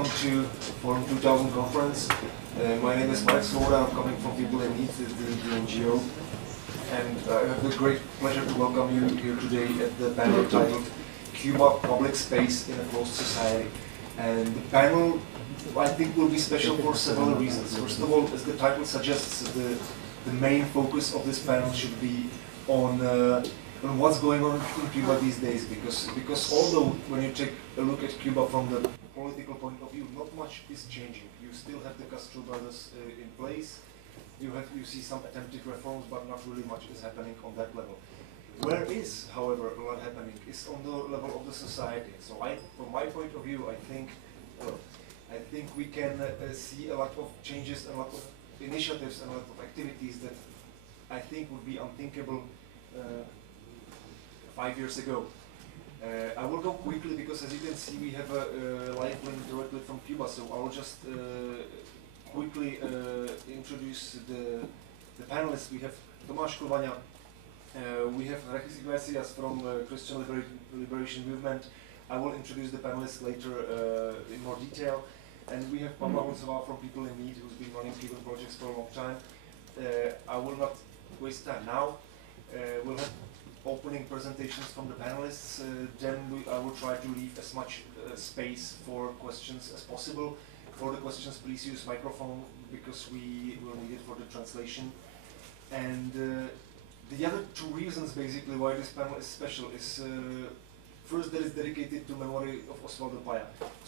Welcome to Forum 2000 conference. My name is Marek, Svoboda. I'm coming from People in Need, the NGO. And I have the great pleasure to welcome you here today at the panel titled Cuba, Public Space in a Closed Society. And the panel, I think, will be special for several reasons. First of all, as the title suggests, the main focus of this panel should be on what's going on in Cuba these days, because although when you take a look at Cuba from the political point of view, not much is changing. You still have the Castro brothers in place. You see some attempted reforms, but not really much is happening on that level. Where is, however, a lot happening is on the level of the society. So from my point of view, I think we can see a lot of changes, a lot of initiatives, and a lot of activities that I think would be unthinkable 5 years ago. I will go quickly because, as you can see, we have a live link directly from Cuba. So I will just quickly introduce the panelists. We have Tomáš, Klvaňa. We have Regis Iglesias from Christian Liberation Movement. I will introduce the panelists later in more detail. And we have Pavla Holcová from People in Need, who's been running Cuban projects for a long time. I will not waste time now. We'll have opening presentations from the panelists. Then I will try to leave as much space for questions as possible. For the questions, please use microphone because we will need it for the translation. And the other two reasons, basically, why this panel is special is first, that it's dedicated to memory of Payá.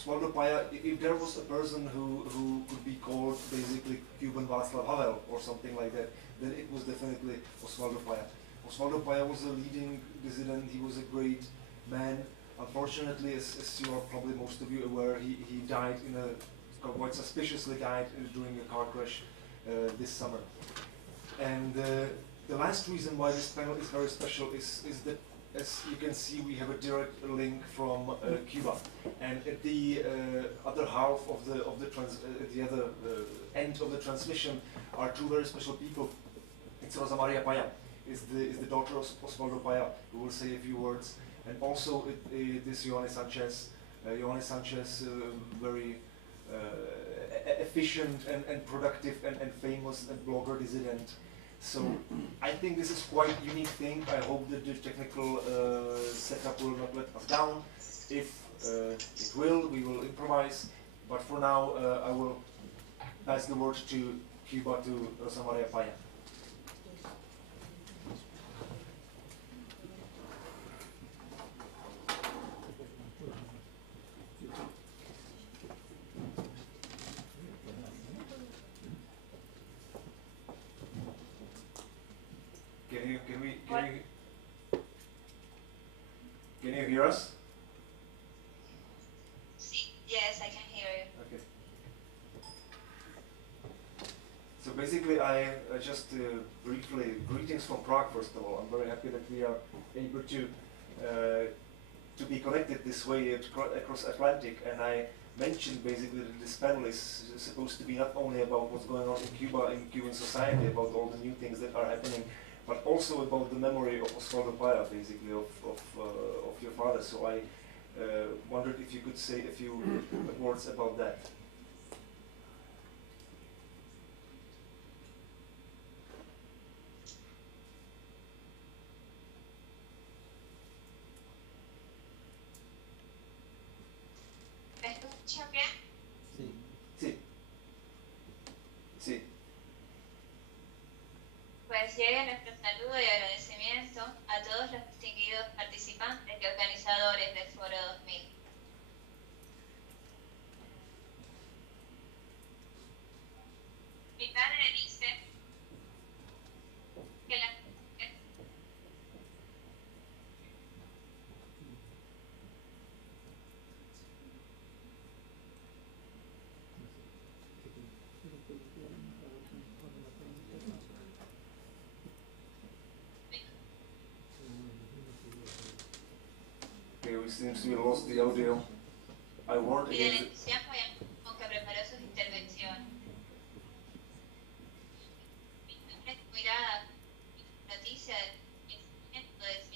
Payá, if there was a person who could be called basically Cuban Václav Havel or something like that, then it was definitely Payá. Payá was a leading dissident. He was a great man. Unfortunately, as you are probably most of you aware, he died quite suspiciously died during a car crash this summer. And the last reason why this panel is very special is that, as you can see, we have a direct link from Cuba, and at the other half of the other end of the transmission are two very special people. It's Rosa María Payá, is the daughter of Payá, who will say a few words, and also it is Yoani Sánchez. Yoani Sánchez, very efficient and productive and famous and blogger dissident. So I think this is quite a unique thing. I hope that the technical setup will not let us down. If it will, we will improvise. But for now, I will pass the word to Cuba, to Rosa María Payá. Can you hear us? Yes, I can hear you. Okay. So basically, I just briefly, greetings from Prague. First of all, I'm very happy that we are able to be connected this way across Atlantic. And I mentioned basically that this panel is supposed to be not only about what's going on in Cuba, in Cuban society, about all the new things that are happening, but also about the memory of Payá, basically, of your father. So I wondered if you could say a few words about that. ¿Me escuchan bien? Sí. Sí. Sí. Pues llegue nuestro saludo y agradecimiento a todos los distinguidos participantes y organizadores del Foro 2000. Mi padre dice que la We seem to have lost the audio. I warned y del against it. entusiasmo y ánimo con que preparó sus intervenciones. Mi mirada, noticia del crecimiento de su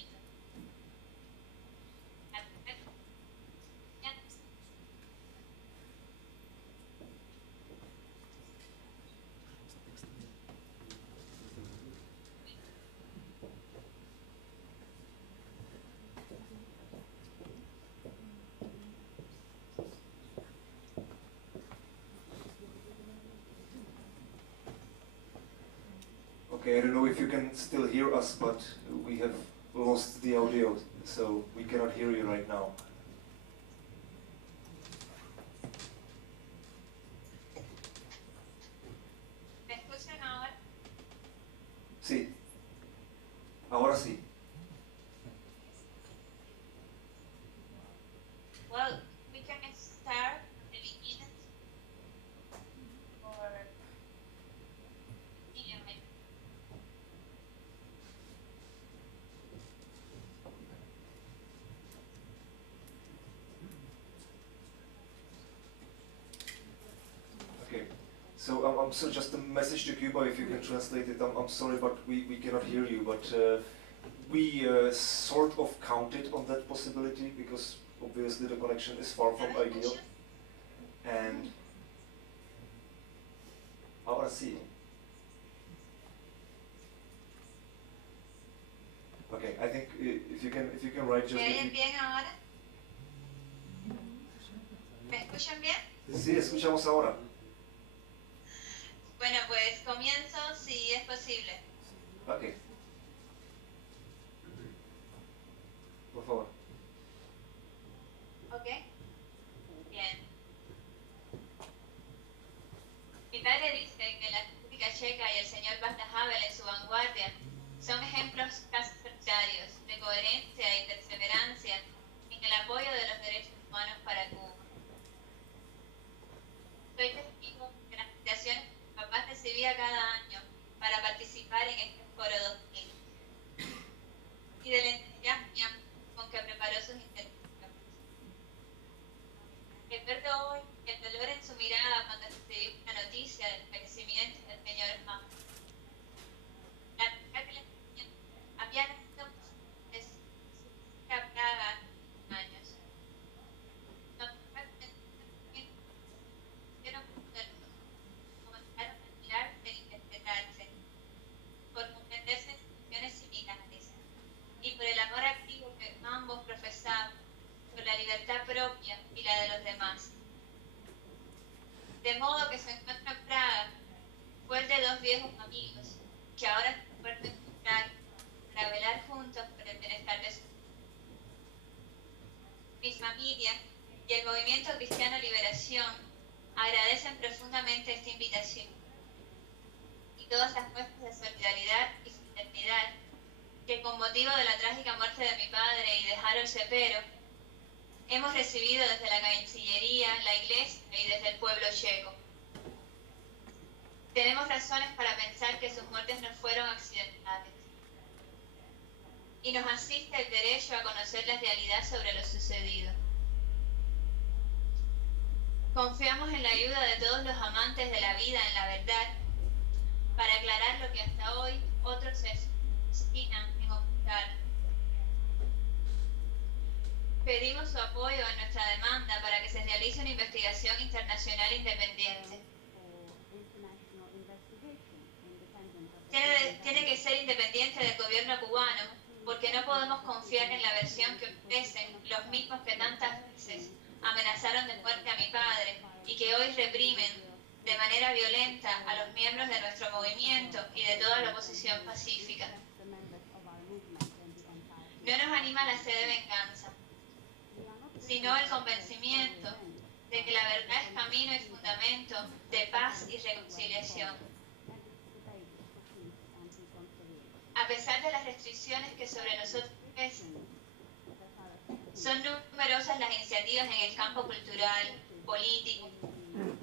Okay, I don't know if you can still hear us, but we have lost the audio, so we cannot hear you right now. ¿Me escuchan ahora? Sí. Ahora sí. Well, we can start at the beginning. Or medium. Okay. So I'm so just a message to Cuba, if you can translate it. I'm sorry, but we cannot hear you. But we sort of counted on that possibility because obviously the connection is far from ideal. And ahora sí. Okay, I think if you can write just. ¿Me oyen bien ahora? ¿Me escuchan bien? Sí, escuchamos ahora. Bueno, pues comienzo si es posible. Okay. Por favor. ¿Ok? Bien. Mi padre dice que la República Checa y el señor Václav Havel en su vanguardia son ejemplos casi solitarios de coherencia y perseverancia en el apoyo de los derechos humanos para Cuba. Soy testigo de las invitaciones que mi papá recibía cada año para participar en este foro 2000 y del entusiasmo con que preparó sus intervenciones. Recuerdo hoy el dolor en su mirada cuando recibí la noticia del fallecimiento del señor Havel. La verdad que había nacido a Praga años. Comenzaron a mirarse e interpretarse por comprender sensaciones similares y por el amor activo que ambos profesaban por la libertad propia y la de los demás. De modo que su encuentro en Praga fue el de dos viejos amigos que ahora se pueden encontrar para velar juntos por el bienestar de sus hijos. Mi familia y el Movimiento Cristiano Liberación agradecen profundamente esta invitación y todas las muestras de solidaridad y fraternidad que con motivo de la trágica muerte de mi padre y de Harold Cepero hemos recibido desde la Cancillería, la Iglesia y desde el pueblo checo. Tenemos razones para pensar que sus muertes no fueron accidentales. Y nos asiste el derecho a conocer la realidad sobre lo sucedido. Confiamos en la ayuda de todos los amantes de la vida en la verdad para aclarar lo que hasta hoy otros se obstinan en ocultar. Pedimos su apoyo a nuestra demanda para que se realice una investigación internacional independiente. Tiene que ser independiente del gobierno cubano, porque no podemos confiar en la versión que ofrecen los mismos que tantas veces amenazaron de muerte a mi padre y que hoy reprimen de manera violenta a los miembros de nuestro movimiento y de toda la oposición pacífica. No nos anima la sed de venganza, sino el convencimiento de que la verdad es camino y fundamento de paz y reconciliación. A pesar de las restricciones que sobre nosotros pesan, son numerosas las iniciativas en el campo cultural, político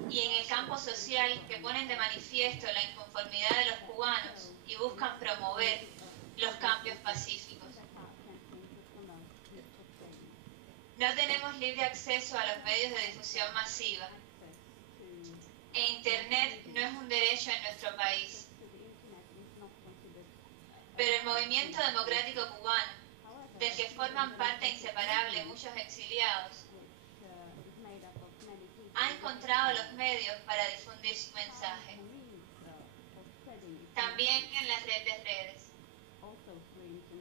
y en el campo social que ponen de manifiesto la inconformidad de los cubanos y buscan promover los cambios pacíficos. No tenemos libre acceso a los medios de difusión masiva. E Internet no es un derecho en nuestro país. Pero el movimiento democrático cubano, del que forman parte inseparable muchos exiliados, ha encontrado los medios para difundir su mensaje. También en las redes.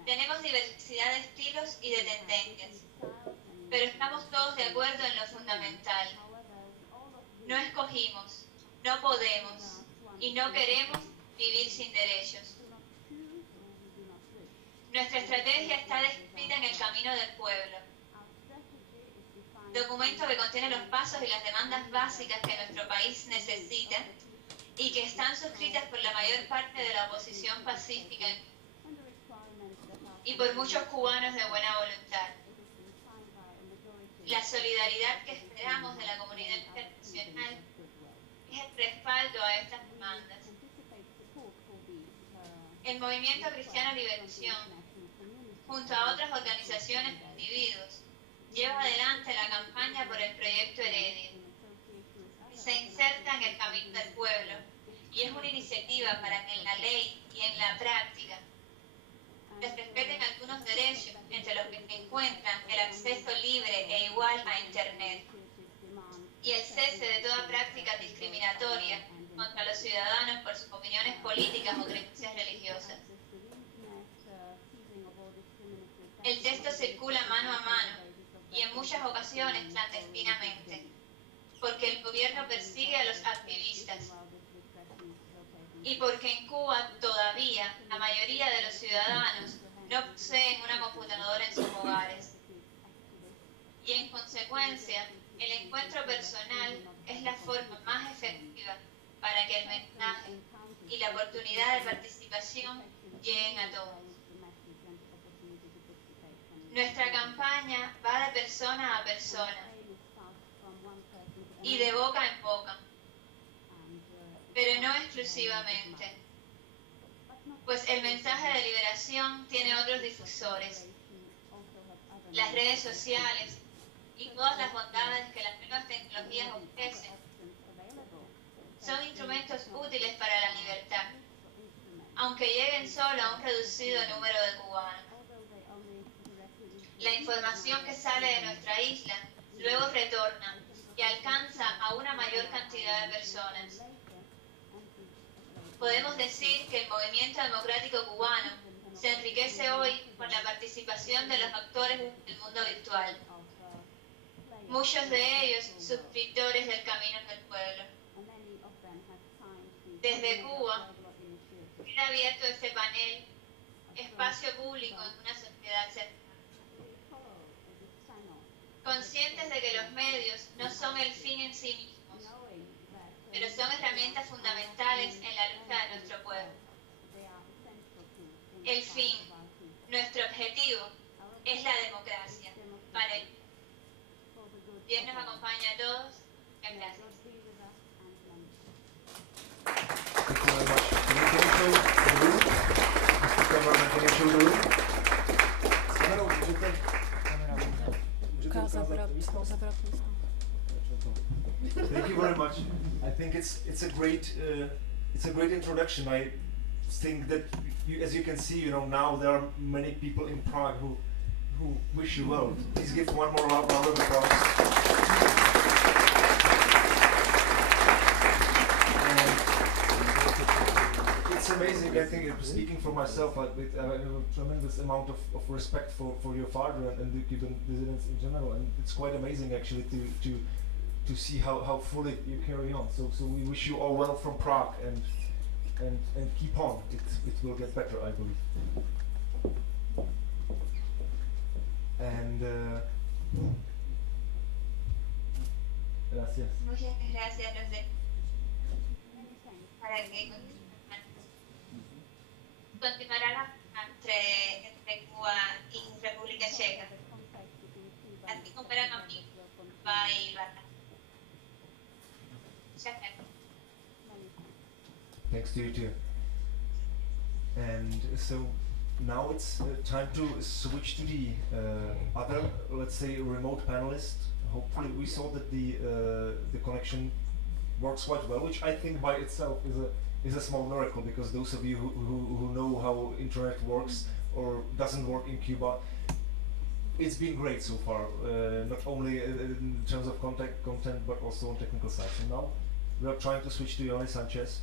Tenemos diversidad de estilos y de tendencias, pero estamos todos de acuerdo en lo fundamental. No escogimos, no podemos y no queremos vivir sin derechos. Nuestra estrategia está descrita en el Camino del Pueblo, documento que contiene los pasos y las demandas básicas que nuestro país necesita y que están suscritas por la mayor parte de la oposición pacífica y por muchos cubanos de buena voluntad. La solidaridad que esperamos de la comunidad internacional es el respaldo a estas demandas. El Movimiento Cristiano Liberación, junto a otras organizaciones e individuos, lleva adelante la campaña por el proyecto Heredia. Se inserta en el Camino del Pueblo y es una iniciativa para que en la ley y en la práctica se respeten algunos derechos, entre los que se encuentran el acceso libre e igual a Internet y el cese de toda práctica discriminatoria contra los ciudadanos por sus opiniones políticas o creencias religiosas. El texto circula mano a mano y en muchas ocasiones clandestinamente, porque el gobierno persigue a los activistas y porque en Cuba todavía la mayoría de los ciudadanos no poseen una computadora en sus hogares. Y en consecuencia, el encuentro personal es la forma más efectiva para que el mensaje y la oportunidad de participación lleguen a todos. Nuestra campaña va de persona a persona y de boca en boca, pero no exclusivamente, pues el mensaje de liberación tiene otros difusores. Las redes sociales y todas las bondades que las nuevas tecnologías ofrecen son instrumentos útiles para la libertad, aunque lleguen solo a un reducido número de cubanos. La información que sale de nuestra isla luego retorna y alcanza a una mayor cantidad de personas. Podemos decir que el movimiento democrático cubano se enriquece hoy con la participación de los actores del mundo virtual, muchos de ellos suscriptores del Camino del Pueblo. Desde Cuba, queda abierto este panel, espacio público en una sociedad cercana. Conscientes de que los medios no son el fin en sí mismos, pero son herramientas fundamentales en la lucha de nuestro pueblo. El fin, nuestro objetivo, es la democracia. Para el Dios nos acompaña a todos. Muchas gracias. Thank you very much. I think it's a great introduction. I think that as you can see, now there are many people in Prague who wish you well. Please give one more round of applause. It's amazing. I think, speaking for myself, I have a tremendous amount of respect for your father and the Cuban dissidents in general, and it's quite amazing actually to see how fully you carry on. So we wish you all well from Prague, and keep on. It will get better, I believe. And gracias. Muchas gracias, Rosa. Para que continuará la entre Cuba y República Checa. Así como eran amigos, va y va. Muchas gracias. Thanks to you too. And so now it's time to switch to the other, let's say, remote panelist. Hopefully, we saw that the connection works quite well, which I think by itself is a small miracle, because those of you who know how internet works or doesn't work in Cuba, it's been great so far, not only in terms of content, but also on technical side. So now we are trying to switch to Yoani Sánchez.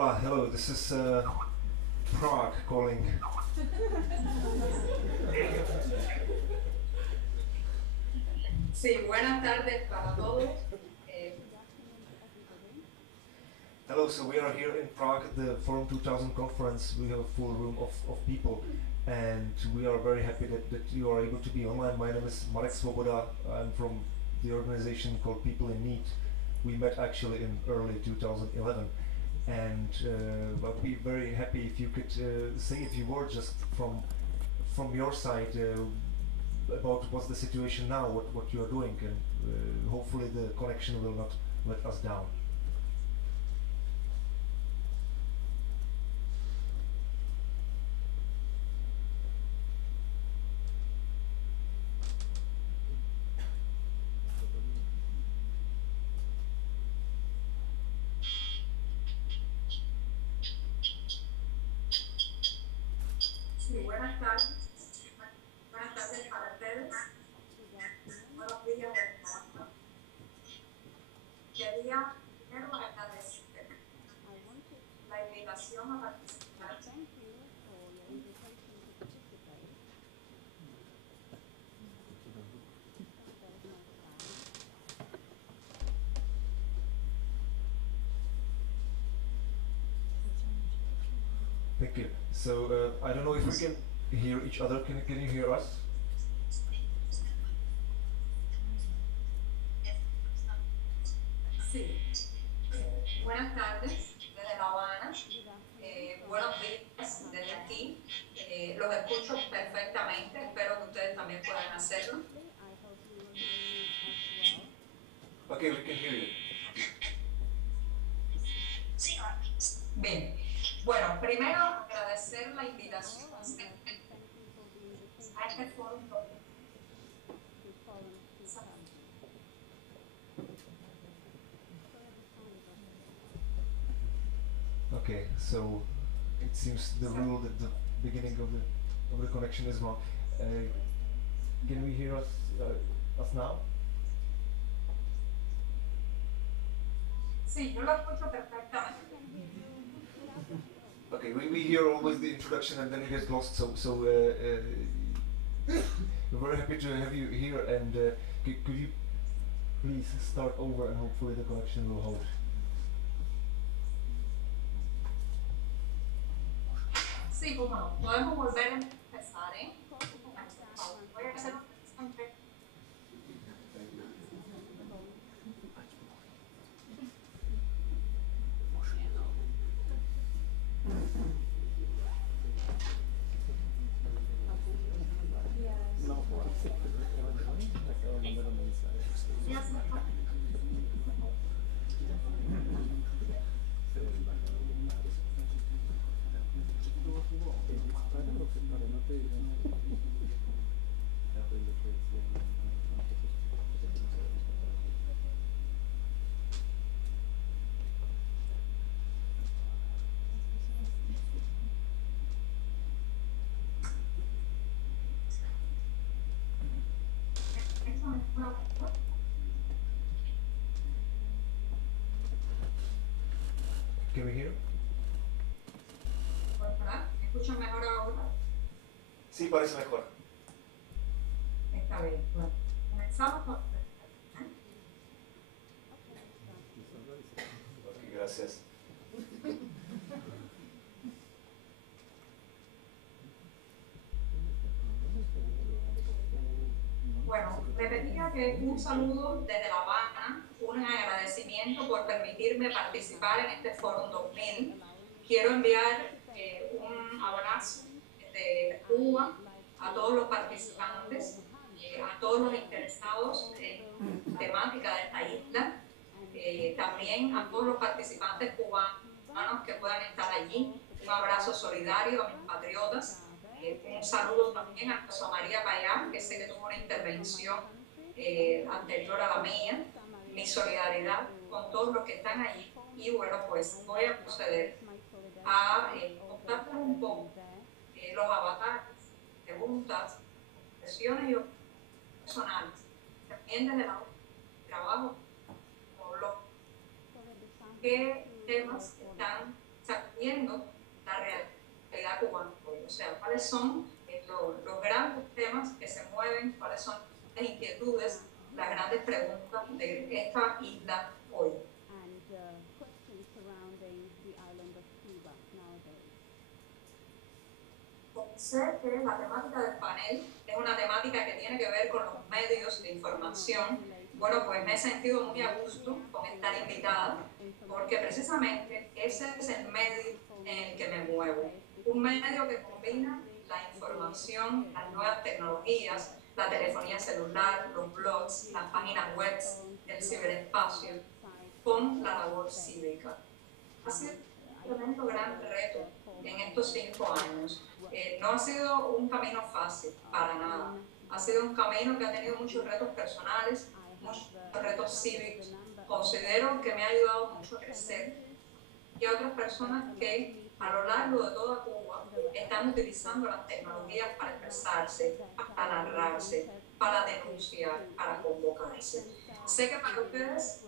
Pavla, hello, this is Prague calling. Sí, buenas tardes para todos. Hello, so we are here in Prague at the Forum 2000 conference. We have a full room of people, and we are very happy that you are able to be online. My name is Marek Svoboda. I'm from the organization called People in Need. We met actually in early 2011, and I'd be very happy if you could say a few words just from your side about what's the situation now, what you are doing, and hopefully the connection will not let us down. Sí, buenas tardes. Buenas tardes para ustedes. Buenos días. Quería primero agradecer la invitación a participar. Thank you. So I don't know if we can hear each other. Can you hear us? Sí. Buenas tardes desde La Habana. Buenos días desde aquí. Los escucho perfectamente. Espero que ustedes también puedan hacerlo. Okay, we can hear you. Bien. Bueno, primero agradecer la invitación a este foro. Okay, so it seems the rule that the beginning of the connection is wrong. Can we hear us now? Sí, yo lo escucho perfectamente. Okay, we hear always the introduction and then it gets lost. So we're very happy to have you here, and could you please start over and hopefully the connection will hold. Sí, como no, podemos volver a empezar, ¿eh? Voy a hacer un Can we hear? ¿Me escuchan mejor ahora? Sí, parece mejor. Está bien. Bueno, comenzamos con... Okay, gracias. Bueno, repetía que un saludo desde La Habana, un agradecimiento por permitirme participar en este Foro 2000. Quiero enviar un abrazo desde Cuba a todos los participantes, a todos los interesados en la temática de esta isla, también a todos los participantes cubanos que puedan estar allí. Un abrazo solidario a mis patriotas. Un saludo también a Rosa María Payá, que sé que tuvo una intervención anterior a la mía. Mi solidaridad con todos los que están allí. Y bueno, pues voy a proceder a contarles un poco los avatares, preguntas, sesiones y personales. También desde el trabajo, qué temas están viendo la realidad cubana hoy. O sea, cuáles son los grandes temas que se mueven, cuáles son las inquietudes, las grandes preguntas de esta isla hoy. Sé que la temática del panel es una temática que tiene que ver con los medios de información. Bueno, pues me he sentido muy a gusto con estar invitada, porque precisamente ese es el medio en el que me muevo. Un medio que combina la información, las nuevas tecnologías, la telefonía celular, los blogs, las páginas web, el ciberespacio, con la labor cívica. Ha sido un tremendo gran reto en estos 5 años. No ha sido un camino fácil, para nada. Ha sido un camino que ha tenido muchos retos personales, muchos retos cívicos. Considero que me ha ayudado mucho a crecer. Y a otras personas que a lo largo de toda Cuba están utilizando las tecnologías para expresarse, para narrarse, para denunciar, para convocarse. Sé que para ustedes,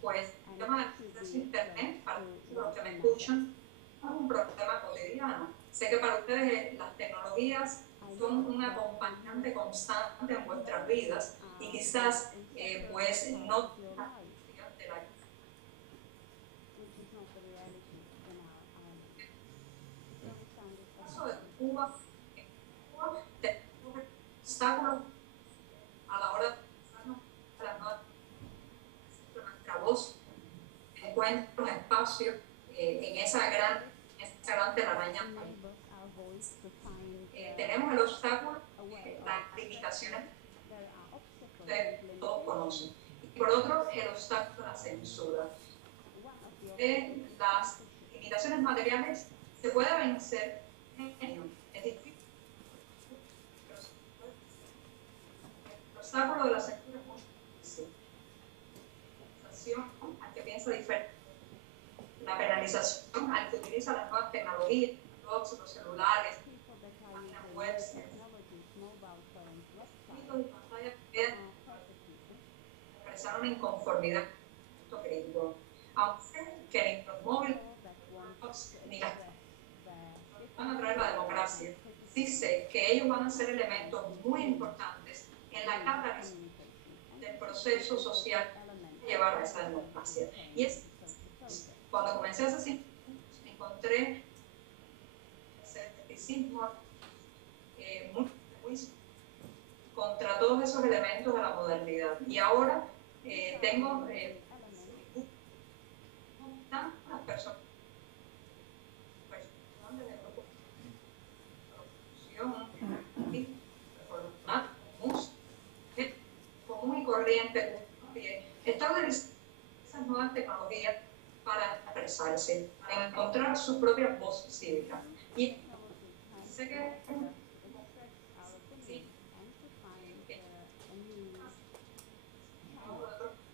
pues, el tema del acceso a Internet, para los que me escuchan, es un problema cotidiano. Sé que para ustedes las tecnologías son un acompañante constante en vuestras vidas y quizás pues no de la caso de Cuba, tenemos obstáculos a la hora de pensarnos nuestra voz, encuentra un espacio en esa gran telaraña. Tenemos el obstáculo, las limitaciones que todos conocen. Y por otro, el obstáculo de la censura. Las limitaciones materiales se puede vencer, es difícil. El obstáculo de la censura es muy difícil. La penalización al que piensa diferente. La penalización al que utiliza las nuevas tecnologías, los celulares, páginas web, y pantalla que expresar una inconformidad crítico. Aunque ni los móviles ni las van a traer la democracia, sí sé que ellos van a ser elementos muy importantes en la catálisis del proceso social de llevar a esa democracia. Y es cuando comencé a hacer encontré escepticismo, muy contra todos esos elementos de la modernidad. Y ahora tengo las personas común y corriente está utilizando esas nuevas tecnologías para expresarse, para encontrar su propia voz cívica. Y sé que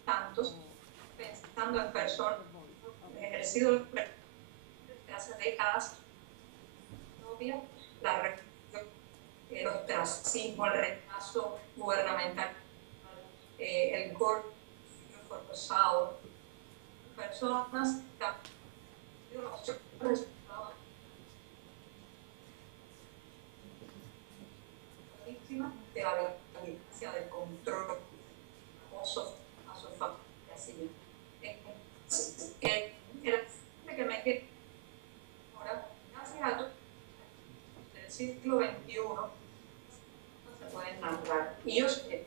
tantos pensando en personas ejercido desde hace décadas la represión, el ostracismo, el rechazo gubernamental, el corte forzado, personas que han tenido los resultados víctimas de la violencia, del control, del acoso a sus familias. El que me queda ahora, gracias a todo del siglo XXI, se pueden narrar. Y yo sé,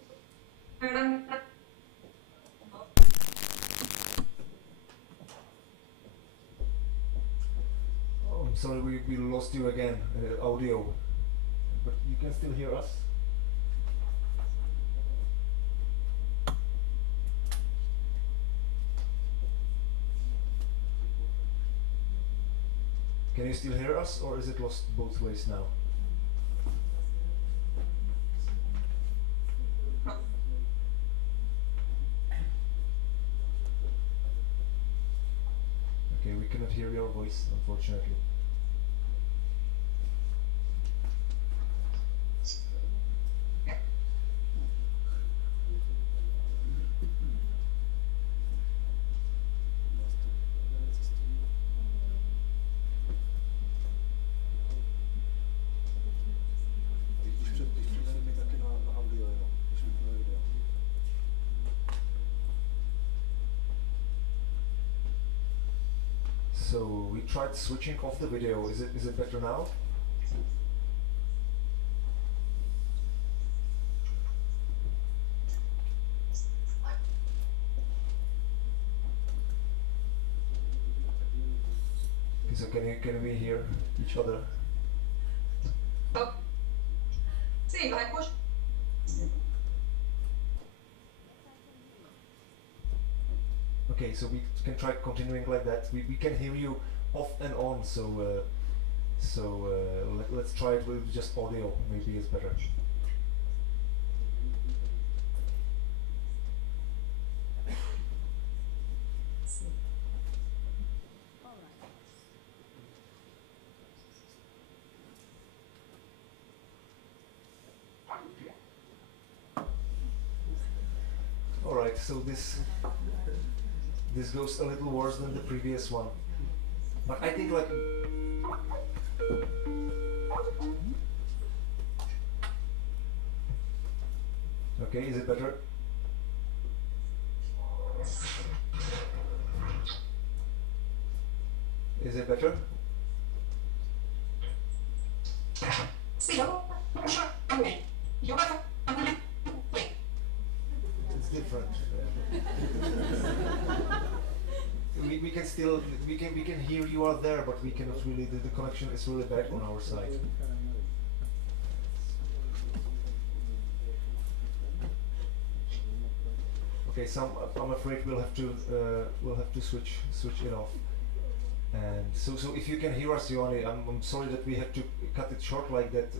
una gran I'm sorry, we lost you again, audio, but you can still hear us? Can you still hear us, or is it lost both ways now? Okay, we cannot hear your voice, unfortunately. So we tried switching off the video. Is it better now? So can we hear each other? Sí, lo escucho. Okay, so we can try continuing like that. We can hear you off and on, so let's try it with just audio. Maybe it's better. Alright, so this goes a little worse than the previous one. But I think like okay, is it better? Is it better? It's different. We can still we can hear you out there, but we cannot really. The connection is really bad on our side. Okay, so I'm afraid we'll have to switch it off. And so if you can hear us, Yoani, I'm sorry that we had to cut it short like that,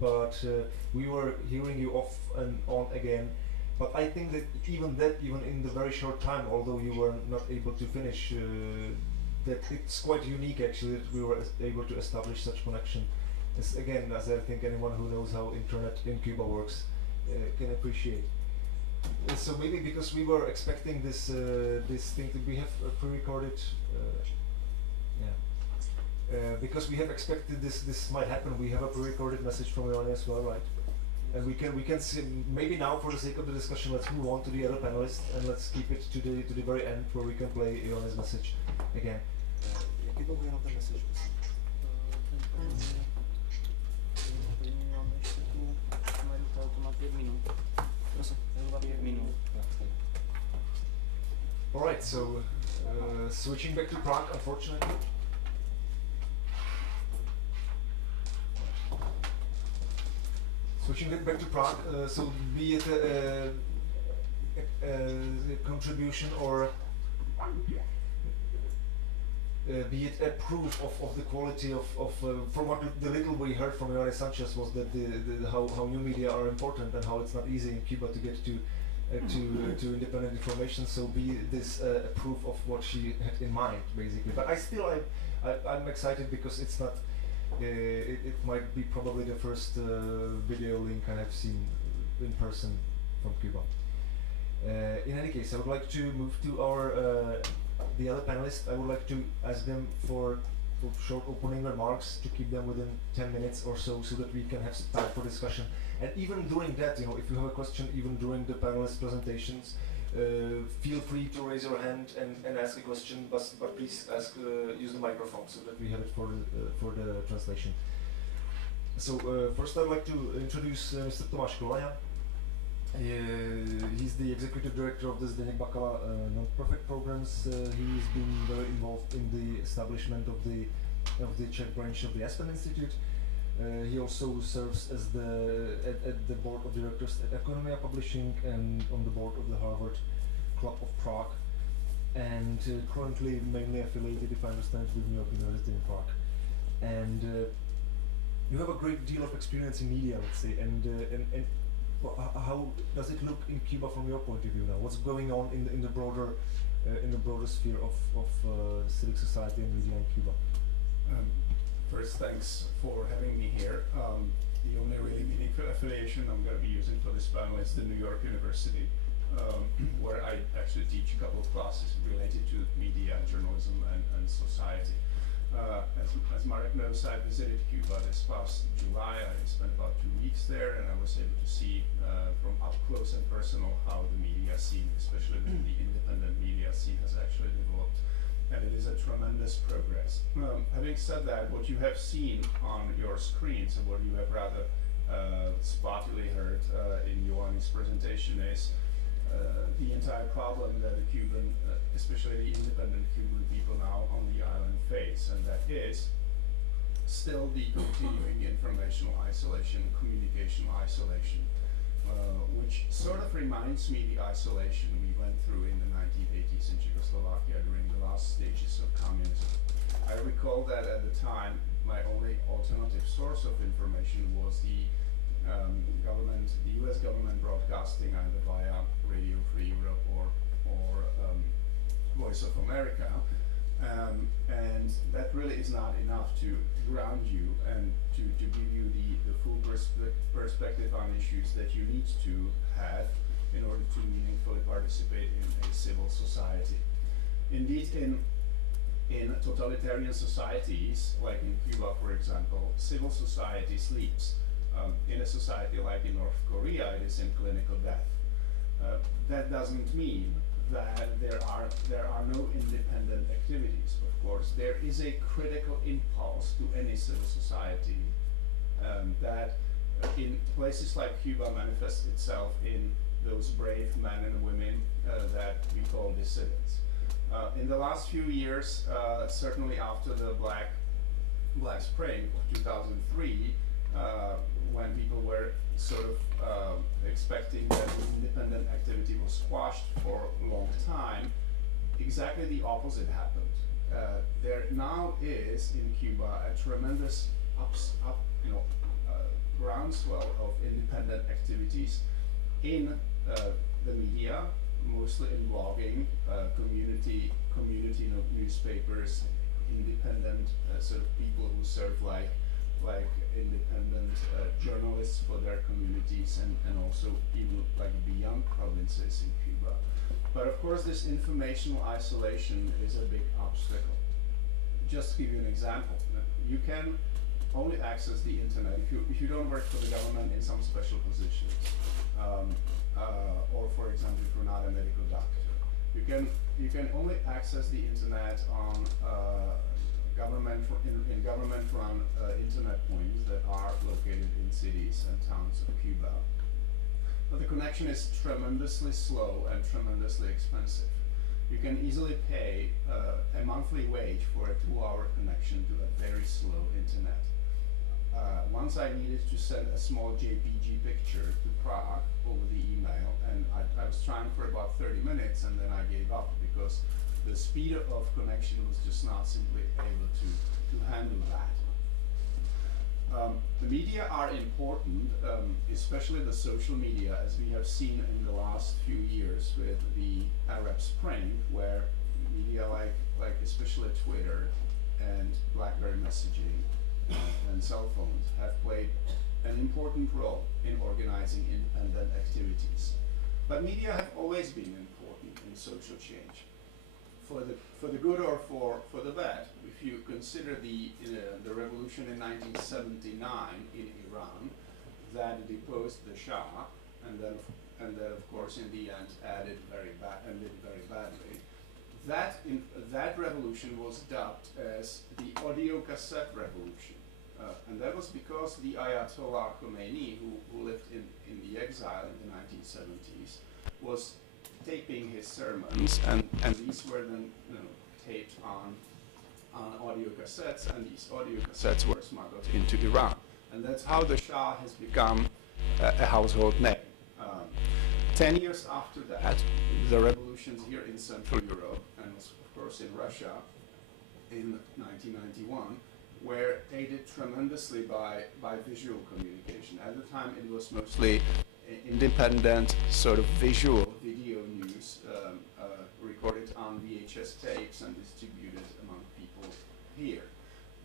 but we were hearing you off and on again. But I think that even in the very short time, although you were not able to finish, that it's quite unique actually that we were able to establish such connection. As I think anyone who knows how internet in Cuba works can appreciate. So maybe because we were expecting this thing to we have pre-recorded, because we have expected this might happen. We have a pre-recorded message from Yoani as well, right? And we can see, maybe now for the sake of the discussion, let's move on to the other panelists and let's keep it to the very end where we can play Yoani's message again. Jak je dlouho jenom ten message? Alright, so switching back to Prague, unfortunately. Switching back to Prague, so be it a contribution or be it a proof of the quality of from what the little we heard from Yoani Sánchez was that how new media are important and how it's not easy in Cuba to get to independent information. So be this a proof of what she had in mind, basically. But I'm excited because it's not. It might be probably the first video link I have seen in person from Cuba. In any case, I would like to move to our the other panelists. I would like to ask them for short opening remarks, to keep them within 10 minutes or so that we can have time for discussion. And even during that, if you have a question, even during the panelist presentations, feel free to raise your hand and ask a question, but please use the microphone so that we have it for the translation. So first I'd like to introduce Mr. Tomáš Klvaňa. He's the executive director of the Zdeněk Bakala non-profit programs. He's been very involved in the establishment of the Czech branch of the Aspen Institute. He also serves as at the board of directors at Economia Publishing and on the board of the Harvard Club of Prague, and currently mainly affiliated, if I understand, with New York University in Prague. And you have a great deal of experience in media, let's say, and how does it look in Cuba from your point of view now? What's going on in the broader sphere of civic society and media in Cuba? First, thanks for having me here. The only really meaningful affiliation I'm going to be using for this panel is the New York University, where I actually teach a couple of classes related to media, journalism, and society. As Marek knows, I visited Cuba this past July. I spent about 2 weeks there, and I was able to see from up close and personal how the media scene, especially the independent media scene, has actually developed. and it is a tremendous progress. Having said that, what you have seen on your screens and what you have rather spottily heard in Yoani's presentation is the entire problem that the Cuban, especially the independent Cuban people now on the island face, and that is still the continuing informational isolation, communicational isolation, which sort of reminds me the isolation we went through in the 1980s in Czechoslovakia during the last stages of communism. I recall that at the time my only alternative source of information was the US government broadcasting either via Radio Free Europe or Voice of America, and that really is not enough to ground you and to give you the full perspective on issues that you need to have in order to meaningfully participate in a civil society. Indeed, in totalitarian societies, like in Cuba, for example, civil society sleeps. In a society like in North Korea, it is in clinical death. That doesn't mean that there are no independent activities. Of course, there is a critical impulse to any civil society that in places like Cuba manifests itself in those brave men and women that we call dissidents. In the last few years, certainly after the Black Spring of 2003, when people were sort of expecting that independent activity was squashed for a long time, exactly the opposite happened. There now is in Cuba a tremendous groundswell of independent activities in the media, mostly in blogging, community newspapers, independent sort of people who serve like independent journalists for their communities and also even like beyond provinces in Cuba. But of course this informational isolation is a big obstacle. Just to give you an example, you can only access the internet if you don't work for the government in some special positions, or for example if you're not a medical doctor. You can only access the internet on government-run internet points that are located in cities and towns of Cuba. But the connection is tremendously slow and tremendously expensive. You can easily pay a monthly wage for a 2-hour connection to a very slow internet. Once I needed to send a small JPG picture to Prague over the email, and I was trying for about 30 minutes and then I gave up because the speed of connection was just not simply able to handle that. The media are important, especially the social media, as we have seen in the last few years with the Arab Spring, where media like especially Twitter and BlackBerry messaging and cell phones have played an important role in organizing independent activities. But media have always been important in social change, for the good or for the bad. If you consider the revolution in 1979 in Iran that deposed the Shah, and then of course in the end ended very badly. That revolution was dubbed as the audio cassette revolution. And that was because the Ayatollah Khomeini, who lived in the exile in the 1970s, was taping his sermons, and these were then taped on audio cassettes, and these audio cassettes were smuggled into Iran. And that's how the Shah has become a household name. 10 years after that, the revolutions here in Central Europe, and of course in Russia in 1991, were aided tremendously by visual communication. At the time it was mostly independent sort of visual video news recorded on VHS tapes and distributed among people here.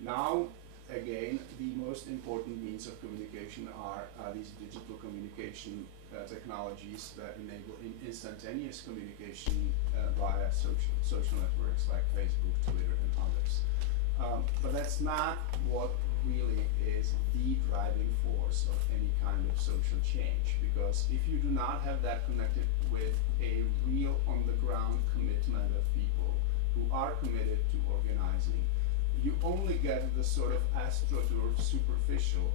Now, again, the most important means of communication are these digital communication technologies that enable instantaneous communication via social networks like Facebook, Twitter, and others. But that's not what really is the driving force of any kind of social change, because if you do not have that connected with a real on-the-ground commitment of people who are committed to organizing, you only get the sort of astroturf, superficial,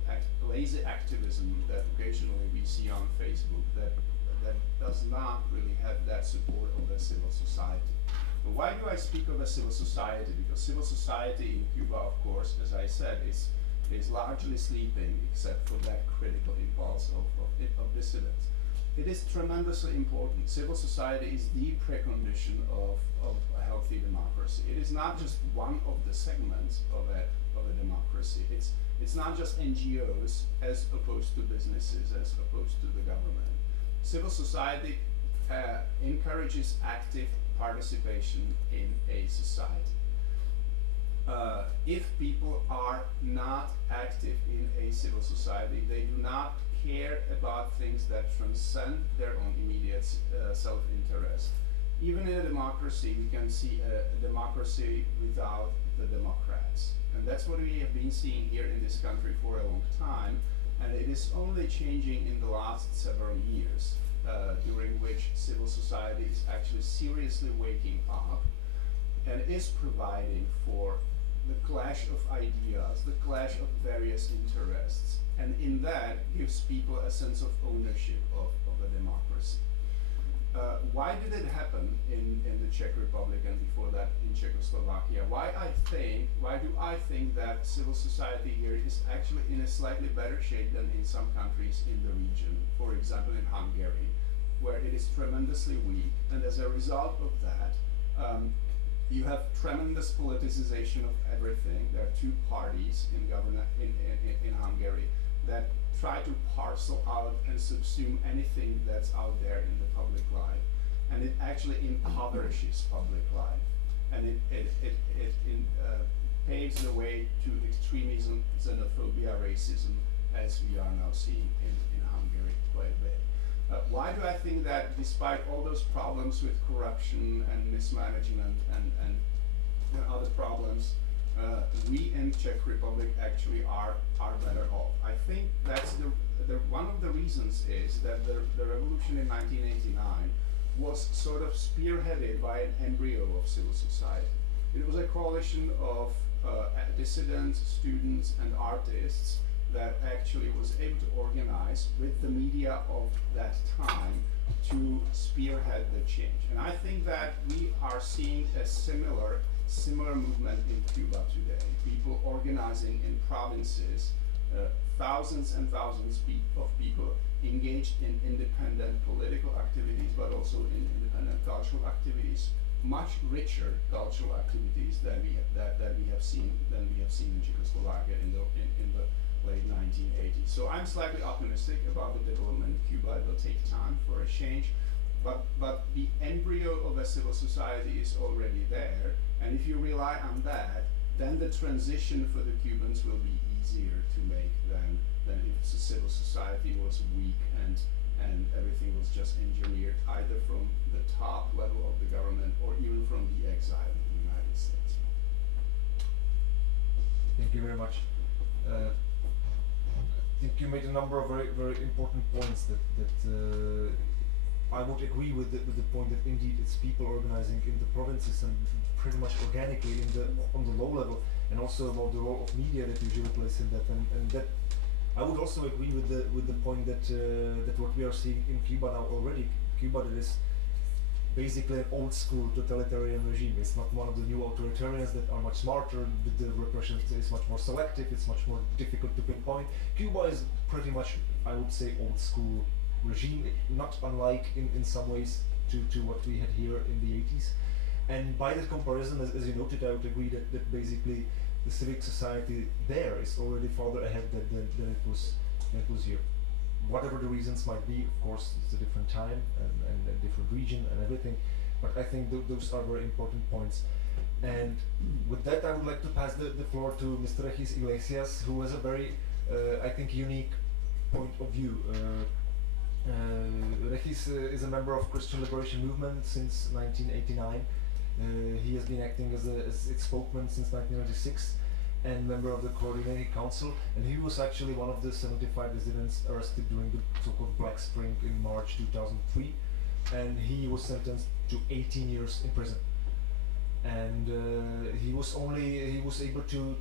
lazy activism that occasionally we see on Facebook that does not really have that support of the civil society. But why do I speak of a civil society? Because civil society in Cuba, of course, as I said, is largely sleeping, except for that critical impulse of dissidents. It is tremendously important. Civil society is the precondition of a healthy democracy. It is not just one of the segments of a democracy. It's not just NGOs as opposed to businesses, as opposed to the government. Civil society encourages active participation in a society. If people are not active in a civil society, they do not care about things that transcend their own immediate self-interest. Even in a democracy, we can see a democracy without the democrats. And that's what we have been seeing here in this country for a long time. And it is only changing in the last several years, during which civil society is actually seriously waking up and is providing for the clash of ideas, the clash of various interests, and in that gives people a sense of ownership of a democracy. Why did it happen in the Czech Republic and before that in Czechoslovakia? Why do I think that civil society here is actually in a slightly better shape than in some countries in the region, for example in Hungary, where it is tremendously weak, and as a result of that, you have tremendous politicization of everything. There are two parties in Hungary that try to parcel out and subsume anything that's out there in the public life, and it actually impoverishes public life, and it paves the way to extremism, xenophobia, racism, as we are now seeing in Hungary quite a bit. Why do I think that despite all those problems with corruption and mismanagement and other problems, we in Czech Republic actually are better off? I think that's one of the reasons is that the revolution in 1989 was sort of spearheaded by an embryo of civil society. It was a coalition of dissidents, students, and artists that actually was able to organize with the media of that time to spearhead the change. And I think that we are seeing a similar movement in Cuba today. People organizing in provinces, thousands and thousands of people engaged in independent political activities, but also in independent cultural activities, much richer cultural activities than we have seen in Czechoslovakia in the late 1980s. So I'm slightly optimistic about the development in Cuba. It will take time for a change, but the embryo of a civil society is already there, and if you rely on that, then the transition for the Cubans will be easier to make than if the civil society was weak and everything was just engineered either from the top level of the government or even from the exile in the United States. Thank you very much. I think you made a number of very, very important points that I would agree with the point that indeed it's people organizing in the provinces and pretty much organically on the low level, and also about the role of media that usually plays in that, and that I would also agree with the point that what we are seeing in Cuba now already. Cuba that is basically an old school totalitarian regime. It's not one of the new authoritarians that are much smarter. The repression is much more selective. It's much more difficult to pinpoint. Cuba is pretty much, I would say, old school regime, not unlike in some ways to what we had here in the 80s. And by that comparison, as you noted, I would agree that basically the civic society there is already farther ahead than it was here. Whatever the reasons might be, of course, it's a different time and a different region and everything, but I think those are very important points. And with that, I would like to pass the floor to Mr. Regis Iglesias, who has a very, I think, unique point of view. Regis is a member of Christian Liberation Movement since 1989. He has been acting as its spokesman since 1996. And member of the Coordinating Council, and he was actually one of the 75 dissidents arrested during the so-called Black Spring in March 2003, and he was sentenced to 18 years in prison. and he was able to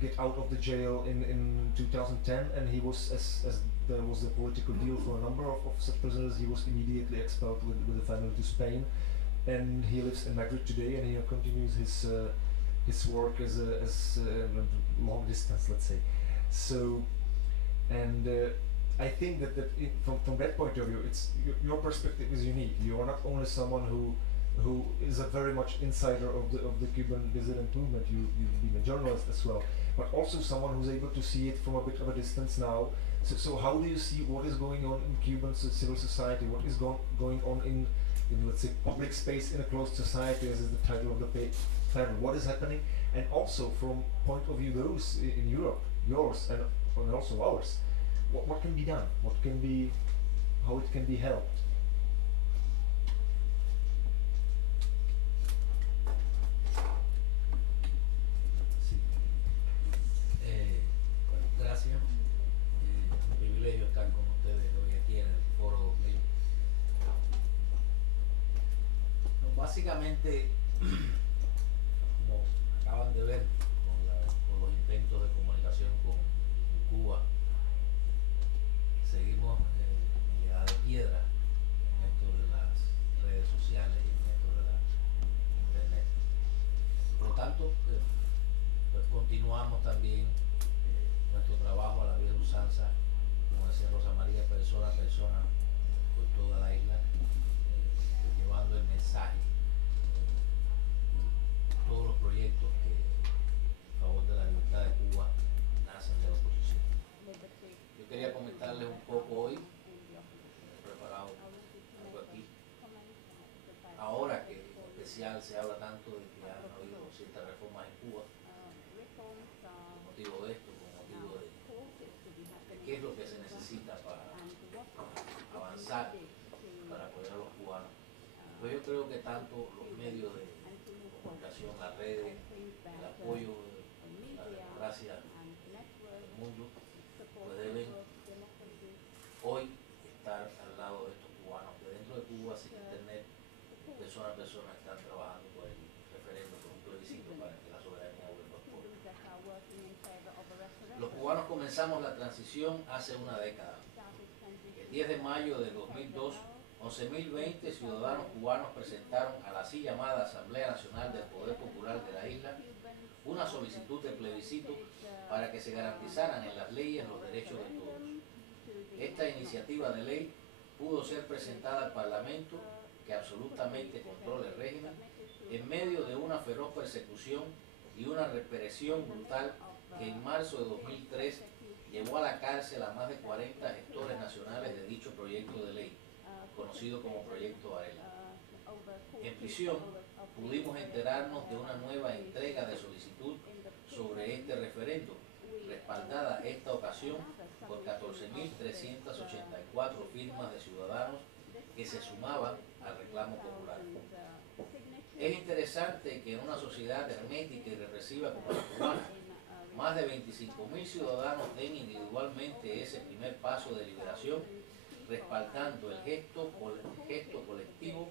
get out of the jail in 2010, and he was as there was a political deal for a number of such prisoners. He was immediately expelled with the family to Spain, and he lives in Madrid today, and he continues his work as long distance, let's say. So, and I think that from that point of view, it's your perspective is unique. You are not only someone who is a very much insider of the Cuban dissident movement. You've been a journalist as well, but also someone who's able to see it from a bit of a distance now. So how do you see what is going on in Cuban civil society? What is going on in let's say public space in a closed society, as is the title of the panel? What is happening? And also from point of view those in Europe, yours and also ours, what can be done? What can be, how it can be helped? Gracias. Un privilegio estar con ustedes hoy aquí en el Foro 2000. Básicamente, como acaban de ver con los intentos de comunicación con Cuba, seguimos en edad de piedra en esto de las redes sociales y en esto de la internet. Por lo tanto, pues continuamos también nuestro trabajo a la vieja usanza, como decía Rosa María, persona a persona, por toda la isla, llevando el mensaje, todos los proyectos que a favor de la libertad de Cuba nacen de la oposición. Yo quería comentarles un poco hoy, he preparado algo aquí, ahora que en especial se habla tanto de que han habido ciertas reformas en Cuba, con motivo de esto, con motivo de qué es lo que se necesita para avanzar, para apoyar a los cubanos. Pues yo creo que tanto los medios de comunicación, las redes, el apoyo de la democracia del mundo, pues deben hoy estar al lado de estos cubanos que dentro de Cuba, sin internet, persona a persona están trabajando por el referendo, por un plebiscito para que la soberanía vuelva al pueblo. Los cubanos comenzamos la transición hace una década. El 10 de mayo de 2002, 11.020 ciudadanos cubanos presentaron a la así llamada Asamblea Nacional del Poder Popular de la isla una solicitud de plebiscito para que se garantizaran en las leyes los derechos de todos. Esta iniciativa de ley pudo ser presentada al Parlamento, que absolutamente controla el régimen, en medio de una feroz persecución y una represión brutal que en marzo de 2003 llevó a la cárcel a más de 40 gestores nacionales de dicho proyecto de ley, conocido como Proyecto Varela. En prisión pudimos enterarnos de una nueva entrega de solicitud sobre este referendo, respaldada esta ocasión por 14.384 firmas de ciudadanos que se sumaban al reclamo popular. Es interesante que en una sociedad hermética y represiva como la cubana, más de 25.000 ciudadanos den individualmente ese primer paso de liberación, respaldando el gesto colectivo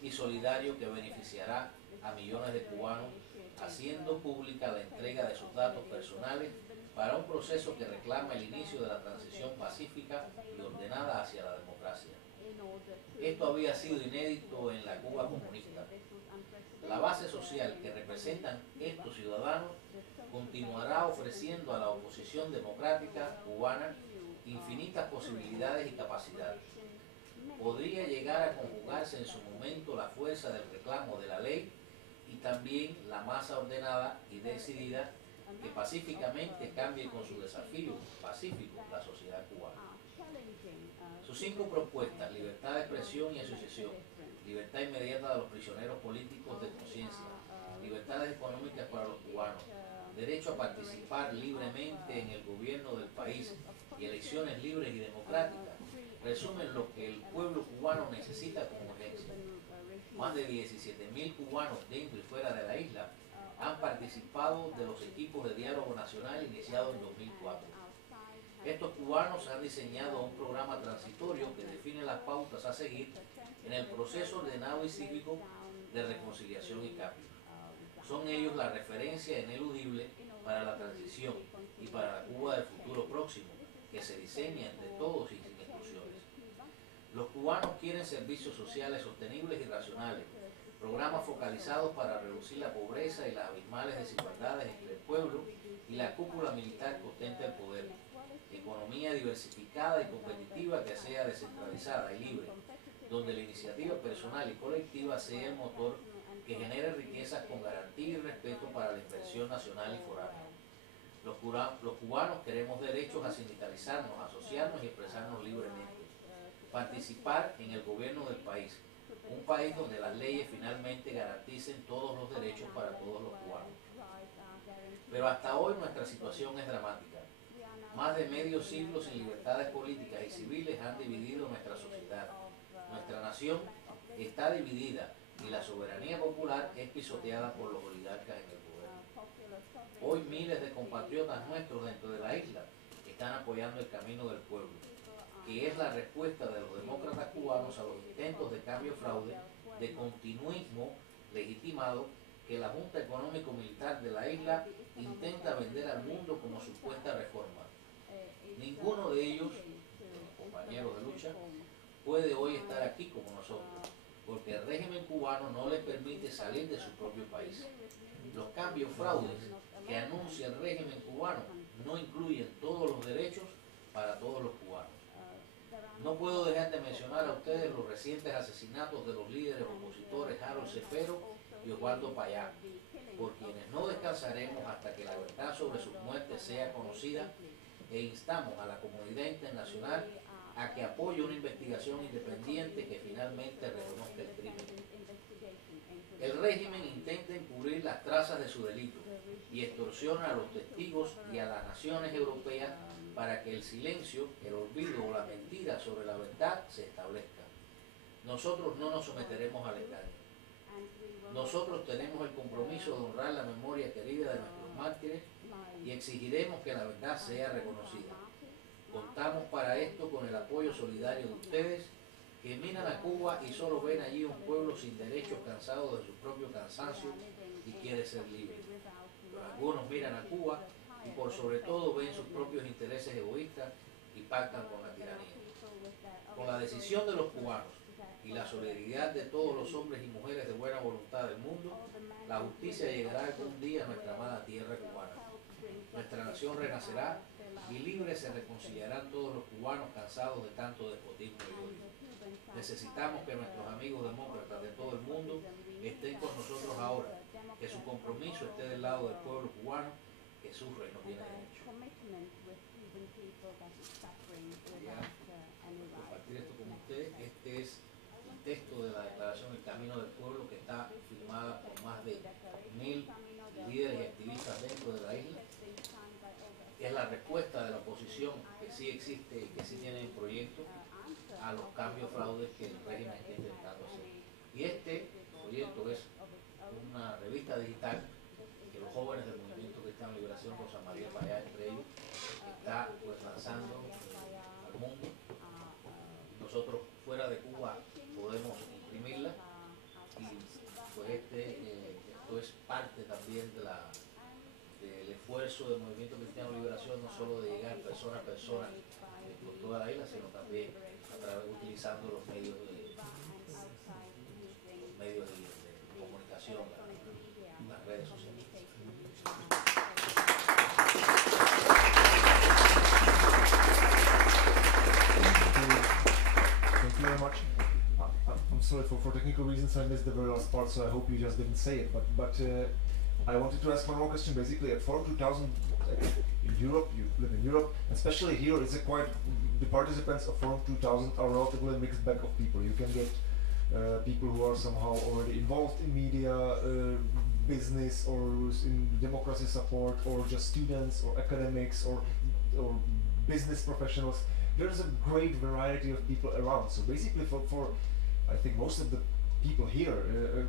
y solidario que beneficiará a millones de cubanos, haciendo pública la entrega de sus datos personales para un proceso que reclama el inicio de la transición pacífica y ordenada hacia la democracia. Esto había sido inédito en la Cuba comunista. La base social que representan estos ciudadanos continuará ofreciendo a la oposición democrática cubana infinitas posibilidades y capacidades. Podría llegar a conjugarse en su momento la fuerza del reclamo de la ley y también la masa ordenada y decidida que pacíficamente cambie con su desafío pacífico la sociedad cubana. Sus 5 propuestas: libertad de expresión y asociación, libertad inmediata de los prisioneros políticos de conciencia, libertades económicas para los cubanos, derecho a participar libremente en el gobierno del país y elecciones libres y democráticas, resumen lo que el pueblo cubano necesita con urgencia. Más de 17.000 cubanos dentro y fuera de la isla han participado de los equipos de diálogo nacional iniciado en 2004. Estos cubanos han diseñado un programa transitorio que define las pautas a seguir en el proceso ordenado y cívico de reconciliación y cambio. Son ellos la referencia ineludible para la transición y para la Cuba del futuro próximo, que se diseña entre todos y sin exclusiones. Los cubanos quieren servicios sociales sostenibles y racionales, programas focalizados para reducir la pobreza y las abismales desigualdades entre el pueblo y la cúpula militar que ostenta el poder, economía diversificada y competitiva que sea descentralizada y libre, donde la iniciativa personal y colectiva sea el motor que genere riquezas con garantía y respeto para la inversión nacional y foránea. Los cubanos queremos derechos a sindicalizarnos, asociarnos y expresarnos libremente, participar en el gobierno del país, un país donde las leyes finalmente garanticen todos los derechos para todos los cubanos. Pero hasta hoy nuestra situación es dramática. Más de medio siglo sin libertades políticas y civiles han dividido nuestra sociedad. Nuestra nación está dividida y la soberanía popular es pisoteada por los oligarcas en el poder. Hoy miles de compatriotas nuestros dentro de la isla están apoyando el camino del pueblo, que es la respuesta de los demócratas cubanos a los intentos de cambio-fraude, de continuismo legitimado que la Junta Económico-Militar de la isla intenta vender al mundo como supuesta reforma. Ninguno de ellos, compañeros de lucha, puede hoy estar aquí como nosotros, porque el régimen cubano no les permite salir de su propio país. Los cambios fraudes que anuncia el régimen cubano no incluyen todos los derechos para todos los cubanos. No puedo dejar de mencionar a ustedes los recientes asesinatos de los líderes opositores Harold Cefero y Osvaldo Payá, por quienes no descansaremos hasta que la verdad sobre sus muertes sea conocida, e instamos a la comunidad internacional a que apoye una investigación independiente que finalmente reconozca el crimen. El régimen intenta encubrir las trazas de su delito y extorsiona a los testigos y a las naciones europeas para que el silencio, el olvido o la mentira sobre la verdad se establezca. Nosotros no nos someteremos al engaño. Nosotros tenemos el compromiso de honrar la memoria querida de nuestros mártires y exigiremos que la verdad sea reconocida. Contamos para esto con el apoyo solidario de ustedes, que miran a Cuba y solo ven allí un pueblo sin derechos, cansado de su propio cansancio y quiere ser libre. Pero algunos miran a Cuba y por sobre todo ven sus propios intereses egoístas y pactan con la tiranía. Con la decisión de los cubanos y la solidaridad de todos los hombres y mujeres de buena voluntad del mundo, la justicia llegará algún día a nuestra amada tierra cubana. Nuestra nación renacerá y libres se reconciliarán todos los cubanos cansados de tanto despotismo y odio. Necesitamos que nuestros amigos demócratas de todo el mundo estén con nosotros ahora, que su compromiso esté del lado del pueblo cubano que sufre y no tiene derecho. Quería compartir esto con ustedes. Este es el texto de la declaración El Camino del Pueblo, que está firmada por más de 1000 líderes y activistas dentro de la isla. Es la respuesta de la oposición, que sí existe y que sí tiene en proyecto, a los cambios fraudes que el régimen está intentando hacer. Y este proyecto es una revista digital que los jóvenes del Movimiento Cristiano de Liberación, Rosa, María, Payá, entre ellos, está pues lanzando al mundo. Nosotros fuera de Cuba podemos imprimirla y pues esto es parte también de del esfuerzo del Movimiento Cristiano de Liberación, no solo de llegar persona a persona por toda la isla, sino también utilizando los medios de comunicación, las redes sociales. Thank you very much. I'm sorry for technical reasons I missed the very last part, so I hope you just didn't say it. But I wanted to ask one more question. Basically, at Forum 2000 in Europe, you live in Europe, especially here, it's the participants of Forum 2000 are relatively mixed bag of people. You can get people who are somehow already involved in media, business, or in democracy support, or just students, or academics, or business professionals. There's a great variety of people around. So basically, for I think most of the people here,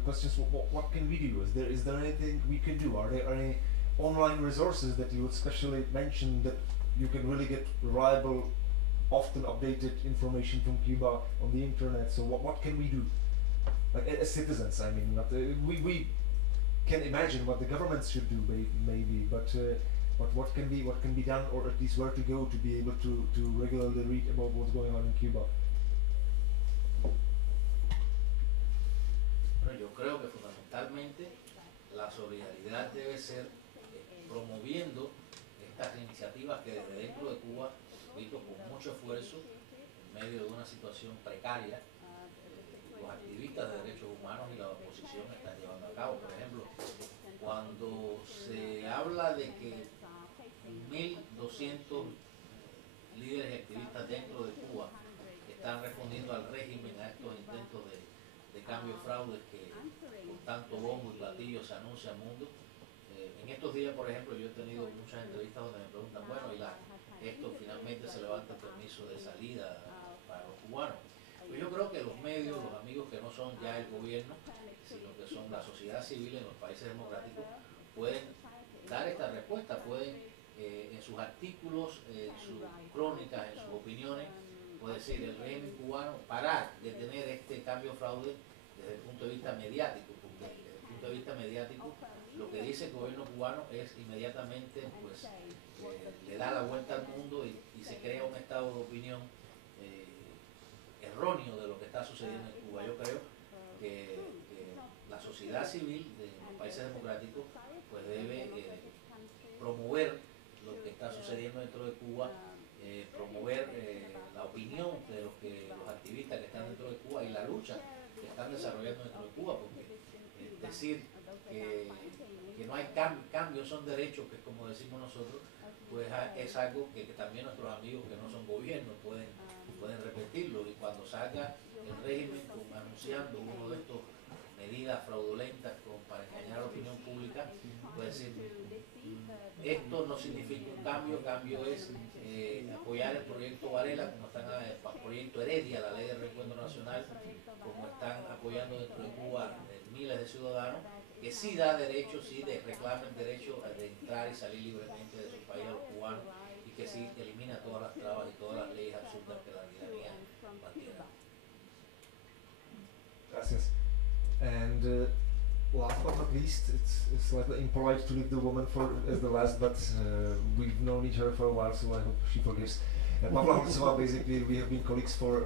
questions: what can we do? Is there anything we can do? Are there any online resources that you would specially mention that you can really get reliable, often updated information from Cuba on the internet? So what can we do? like as citizens. I mean, not, we can imagine what the governments should do, maybe, but what can be done, or at least where to go to be able to regularly read about what's going on in Cuba. Bueno, yo creo que fundamentalmente la solidaridad debe ser promoviendo estas iniciativas que desde dentro de Cuba, visto con mucho esfuerzo, en medio de una situación precaria, los activistas de derechos humanos y la oposición están llevando a cabo. Por ejemplo, cuando se habla de que 1.200 líderes y activistas dentro de Cuba están respondiendo al régimen a estos intentos de cambio fraude que con tanto bombo y platillo se anuncia al mundo. En estos días, por ejemplo, yo he tenido muchas entrevistas donde me preguntan, bueno, y esto finalmente se levanta el permiso de salida para los cubanos. Pues yo creo que los medios, los amigos que no son ya el gobierno, sino que son la sociedad civil en los países democráticos, pueden dar esta respuesta, pueden en sus artículos, en sus crónicas, en sus opiniones, puede decir el régimen cubano parar de tener este cambio fraude desde el punto de vista mediático, porque desde el punto de vista mediático lo que dice el gobierno cubano es inmediatamente, pues, le da la vuelta al mundo y se crea un estado de opinión erróneo de lo que está sucediendo en Cuba. Yo creo que la sociedad civil de los países democráticos pues debe promover lo que está sucediendo dentro de Cuba, promover la opinión de los activistas que están dentro de Cuba y la lucha que están desarrollando dentro de Cuba, porque decir que no hay cambios son derechos, que es como decimos nosotros, pues es algo que también nuestros amigos que no son gobiernos pueden repetirlo, y cuando salga el régimen anunciando uno de estos medidas fraudulentas para engañar a la opinión pública, puede decir, esto no significa un cambio es apoyar el proyecto Varela, como están el proyecto Heredia, la ley de reencuentro nacional, como están apoyando dentro de Cuba miles de ciudadanos, que sí da derecho, sí reclama el derecho de entrar y salir libremente de su país a los cubanos, y que sí elimina todas las trabas y todas las leyes absurdas que la tiranía mantiene. Gracias. And last but not least, it's slightly impolite to leave the woman as the last, but we've known each other for a while, so I hope she forgives. Pavla Holcová, basically, we have been colleagues for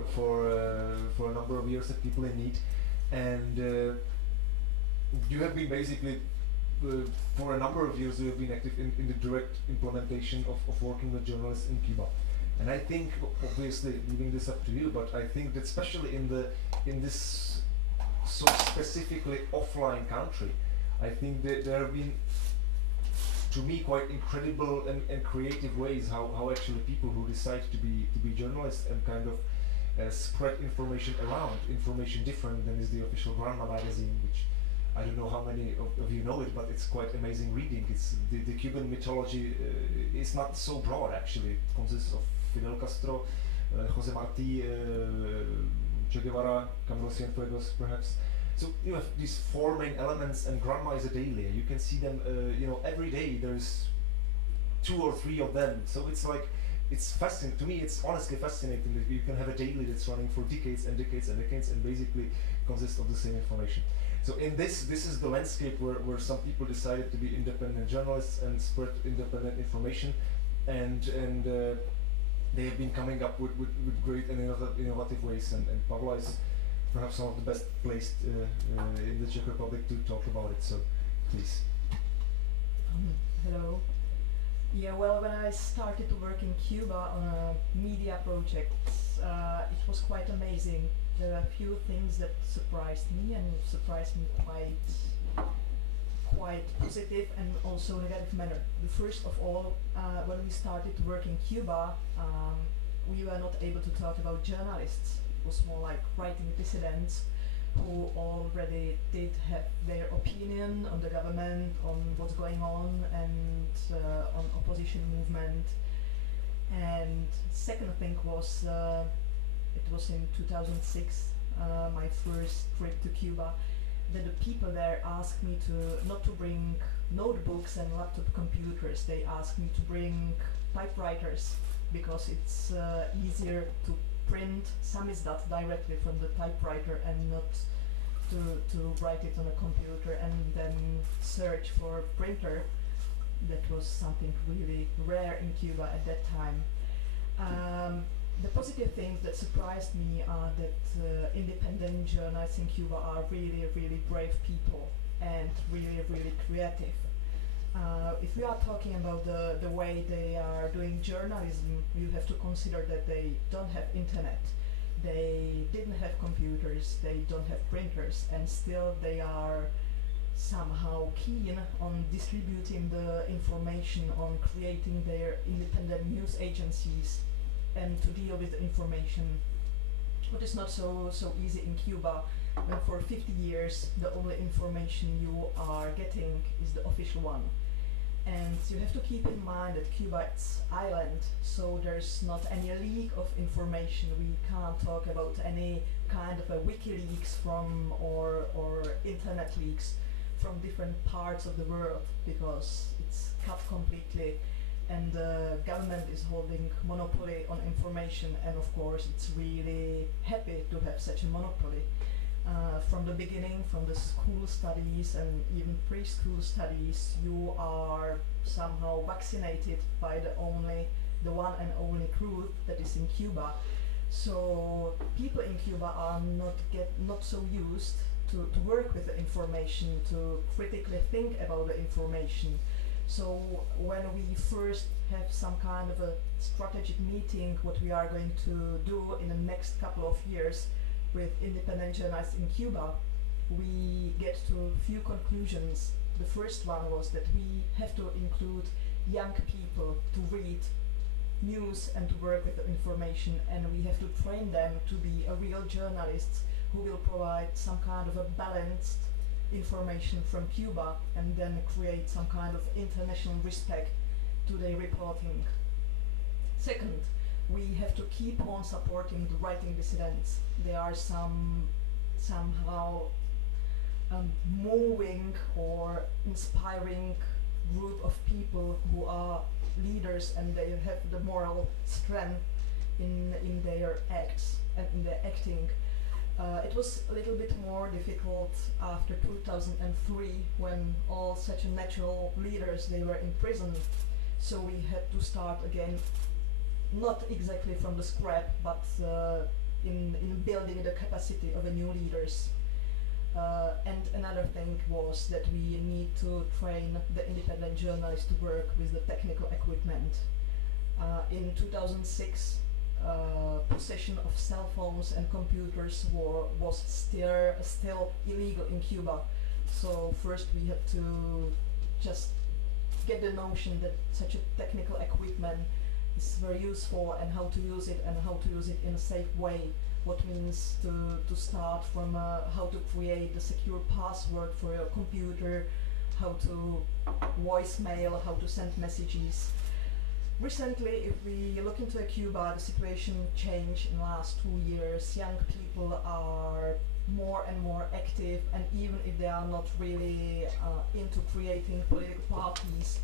a number of years at People in Need, and you have been basically, for a number of years, you have been active in the direct implementation of working with journalists in Cuba. And I think, obviously, leaving this up to you, but I think that especially in this so specifically offline country, I think that there have been, to me, quite incredible and creative ways how actually people who decide to be journalists and kind of spread information around, information different than is the official Grandma magazine, which I don't know how many of you know it, but it's quite amazing reading. It's the Cuban mythology is not so broad, actually. It consists of Fidel Castro, Jose Marti, Che Guevara, Camilo Cienfuegos, perhaps. So you have these four main elements, and Grandma is a daily. You can see them, every day. There's 2 or 3 of them. So it's like, it's fascinating. To me, it's honestly fascinating that you can have a daily that's running for decades and decades and decades, and basically consists of the same information. So in this is the landscape where some people decided to be independent journalists and spread independent information, and they have been coming up with great and innovative ways, and Pavla is perhaps one of the best placed in the Czech Republic to talk about it, so please. Hello. Yeah, well, when I started to work in Cuba on a media project, it was quite amazing. There are a few things that surprised me, and surprised me quite positive and also negative manner. The first of all, when we started to work in Cuba, we were not able to talk about journalists. It was more like writing dissidents who already did have their opinion on the government, on what's going on, and on opposition movement. And second thing was, it was in 2006, my first trip to Cuba, that the people there asked me not to bring notebooks and laptop computers. They asked me to bring typewriters, because it's easier to print samizdat directly from the typewriter and not to write it on a computer and then search for a printer. That was something really rare in Cuba at that time. The positive things that surprised me are that independent journalists in Cuba are really, really brave people and really, really creative. If we are talking about the way they are doing journalism, you have to consider that they don't have internet, they didn't have computers, they don't have printers, and still they are somehow keen on distributing the information, on creating their independent news agencies, and to deal with the information. What is not so easy in Cuba, when for 50 years the only information you are getting is the official one. And you have to keep in mind that Cuba is island, so there's not any leak of information. We can't talk about any kind of a WikiLeaks from or internet leaks from different parts of the world, because it's cut completely, and the government is holding monopoly on information, and of course it's really happy to have such a monopoly. From the beginning, from the school studies and even preschool studies, you are somehow vaccinated by the one and only truth that is in Cuba. So people in Cuba are not so used to work with the information, to critically think about the information. So when we first have some kind of a strategic meeting, what we are going to do in the next couple of years with independent journalists in Cuba, we get to a few conclusions. The first one was that we have to include young people to read news and to work with the information, and we have to train them to be a real journalists who will provide some kind of a balanced information from Cuba and then create some kind of international respect to their reporting. Second, we have to keep on supporting the writing dissidents. There are somehow moving or inspiring group of people who are leaders, and they have the moral strength in their acts and in their acting. It was a little bit more difficult after 2003, when all such natural leaders, they were in prison. So we had to start again, not exactly from the scrap, but in building the capacity of the new leaders. And another thing was that we need to train the independent journalists to work with the technical equipment. In 2006, possession of cell phones and computers was still illegal in Cuba. So first we had to just get the notion that such a technical equipment is very useful, and how to use it, and how to use it in a safe way. What means to start from how to create a secure password for your computer, how to voicemail, how to send messages. Recently, if we look into Cuba, the situation changed in the last 2 years. Young people are more and more active, and even if they are not really into creating political parties,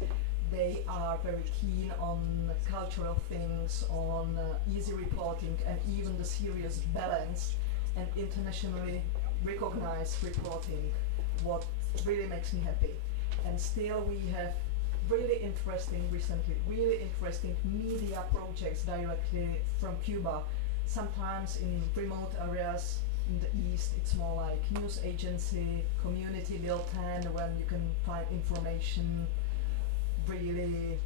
they are very keen on cultural things, on easy reporting, and even the serious, balanced and internationally recognized reporting, what really makes me happy. And still we have really interesting media projects directly from Cuba. Sometimes in remote areas in the east, it's more like news agency, community bulletin, when you can find information really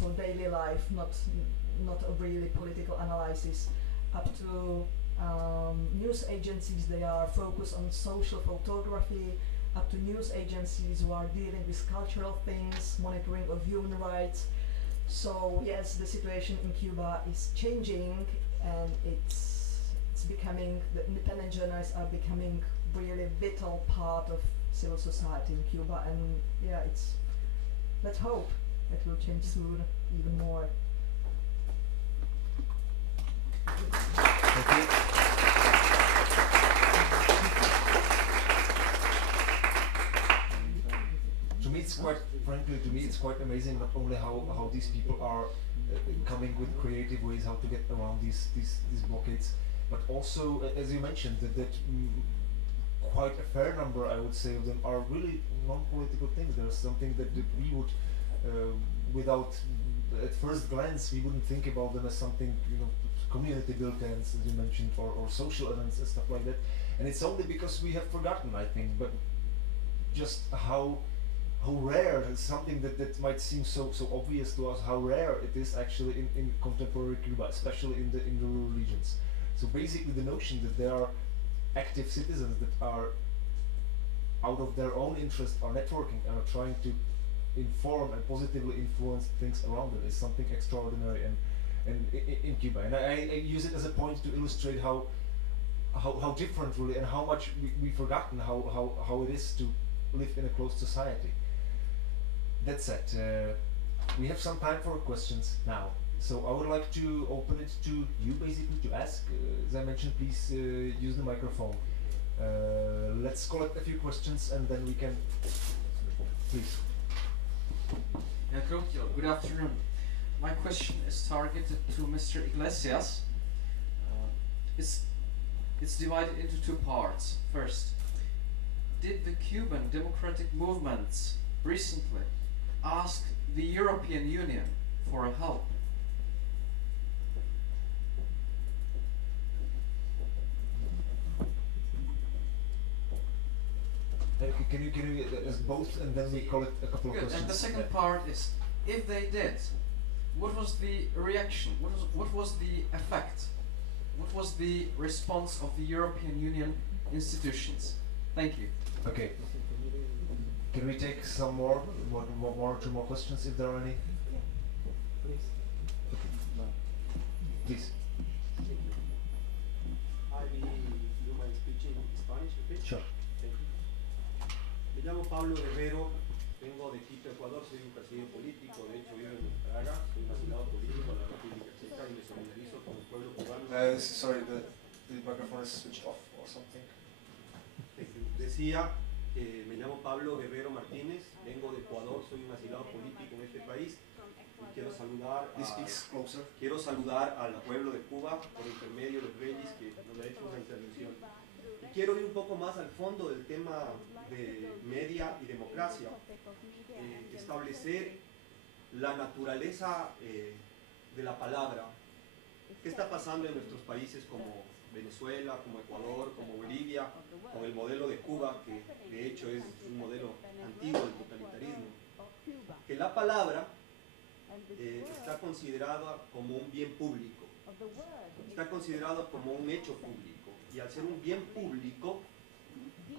for daily life, not a really political analysis, up to news agencies. They are focused on social photography, up to news agencies who are dealing with cultural things, monitoring of human rights. So yes, the situation in Cuba is changing, and it's becoming, the independent journalists are becoming really vital part of civil society in Cuba, and yeah, let's hope it will change soon, even more. Thank you. To me, it's quite amazing not only how these people are coming with creative ways how to get around these blockades, but also, as you mentioned, that quite a fair number, I would say, of them are really non-political things. There's something that we would, without, at first glance, we wouldn't think about them as something, community built-ins, as you mentioned, or social events and stuff like that. And it's only because we have forgotten, I think, but just how rare, something that might seem so obvious to us, how rare it is actually in contemporary Cuba, especially in the rural regions. So basically the notion that there are active citizens that are out of their own interest are networking and are trying to inform and positively influence things around them is something extraordinary and in Cuba. And I use it as a point to illustrate how different really and how much we've forgotten how it is to live in a closed society. That said, we have some time for questions now. So I would like to open it to you basically to ask. As I mentioned, please use the microphone. Let's collect a few questions and then we can, please. Good afternoon. My question is targeted to Mr. Iglesias. It's divided into two parts. First, did the Cuban democratic movements recently ask the European Union for help? Can you ask both and then we call it a couple of questions? And the second part is, if they did, what was the reaction? What was the effect? What was the response of the European Union institutions? Thank you. Okay. Can we take some two more questions if there are any? Please. Okay. Please. Do my speech in Spanish, okay? Sure. Thank you. Me llamo Pablo Guerrero, vengo de Quito, Ecuador, soy un casillo político, de hecho vivo en Praga, soy un asilado político en la República Checa y me solidarizo con el pueblo cubano. Sorry, the microphone is switched off or something. Decía que me llamo Pablo Guerrero Martínez, vengo de Ecuador, soy un asilado político en este país y quiero saludar al pueblo de Cuba por intermedio de Regis que nos ha hecho una intervención. Y quiero ir un poco más al fondo del tema de media y democracia, establecer la naturaleza de la palabra. ¿Qué está pasando en nuestros países como Venezuela, como Ecuador, como Bolivia, con el modelo de Cuba, que de hecho es un modelo antiguo del totalitarismo? Que la palabra está considerada como un bien público, está considerada como un hecho público, y al ser un bien público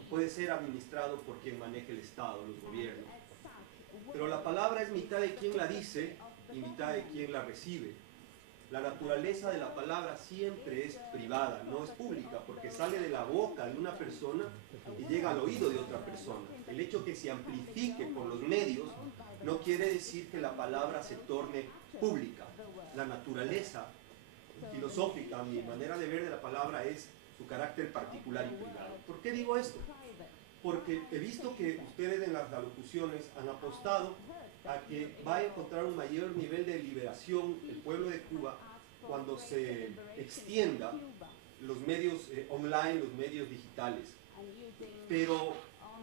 puede ser administrado por quien maneje el Estado, los gobiernos. Pero la palabra es mitad de quien la dice y mitad de quien la recibe. La naturaleza de la palabra siempre es privada, no es pública, porque sale de la boca de una persona y llega al oído de otra persona. El hecho que se amplifique por los medios no quiere decir que la palabra se torne pública. La naturaleza filosófica, mi manera de ver de la palabra es su carácter particular y privado. ¿Por qué digo esto? Porque he visto que ustedes en las alocuciones han apostado a que va a encontrar un mayor nivel de liberación el pueblo de Cuba cuando se extienda los medios online, los medios digitales. Pero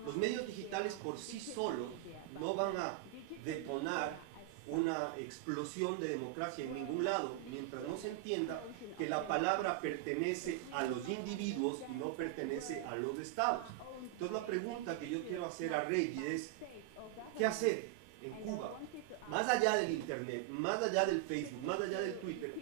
los medios digitales por sí solos no van a detonar una explosión de democracia en ningún lado, mientras no se entienda que la palabra pertenece a los individuos y no pertenece a los estados. Entonces la pregunta que yo quiero hacer a Regis es, ¿qué hacer en Cuba, más allá del internet, más allá del Facebook, más allá del Twitter,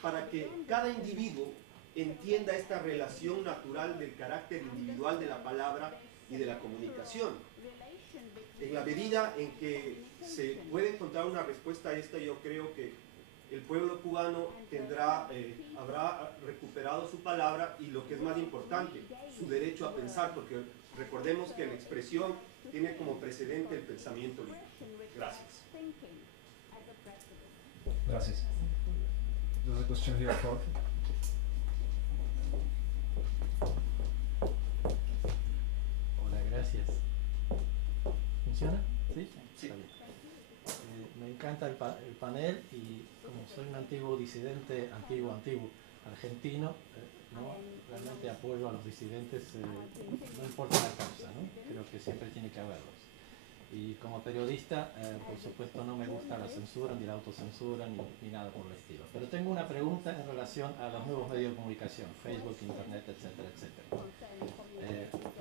para que cada individuo entienda esta relación natural del carácter individual de la palabra y de la comunicación? En la medida en que se puede encontrar una respuesta a esta, yo creo que el pueblo cubano habrá recuperado su palabra y, lo que es más importante, su derecho a pensar, porque recordemos que la expresión tiene como precedente el pensamiento libre. Gracias. Gracias. There's a question here for. Hola, gracias. ¿Funciona? ¿Sí? Sí. Me encanta el panel y como soy un antiguo disidente, antiguo argentino, ¿no? Realmente apoyo a los disidentes, no importa la causa, ¿no? Creo que siempre tiene que haberlos. Y como periodista, por supuesto, no me gusta la censura, ni la autocensura, ni nada por el estilo. Pero tengo una pregunta en relación a los nuevos medios de comunicación, Facebook, Internet, etcétera, etcétera.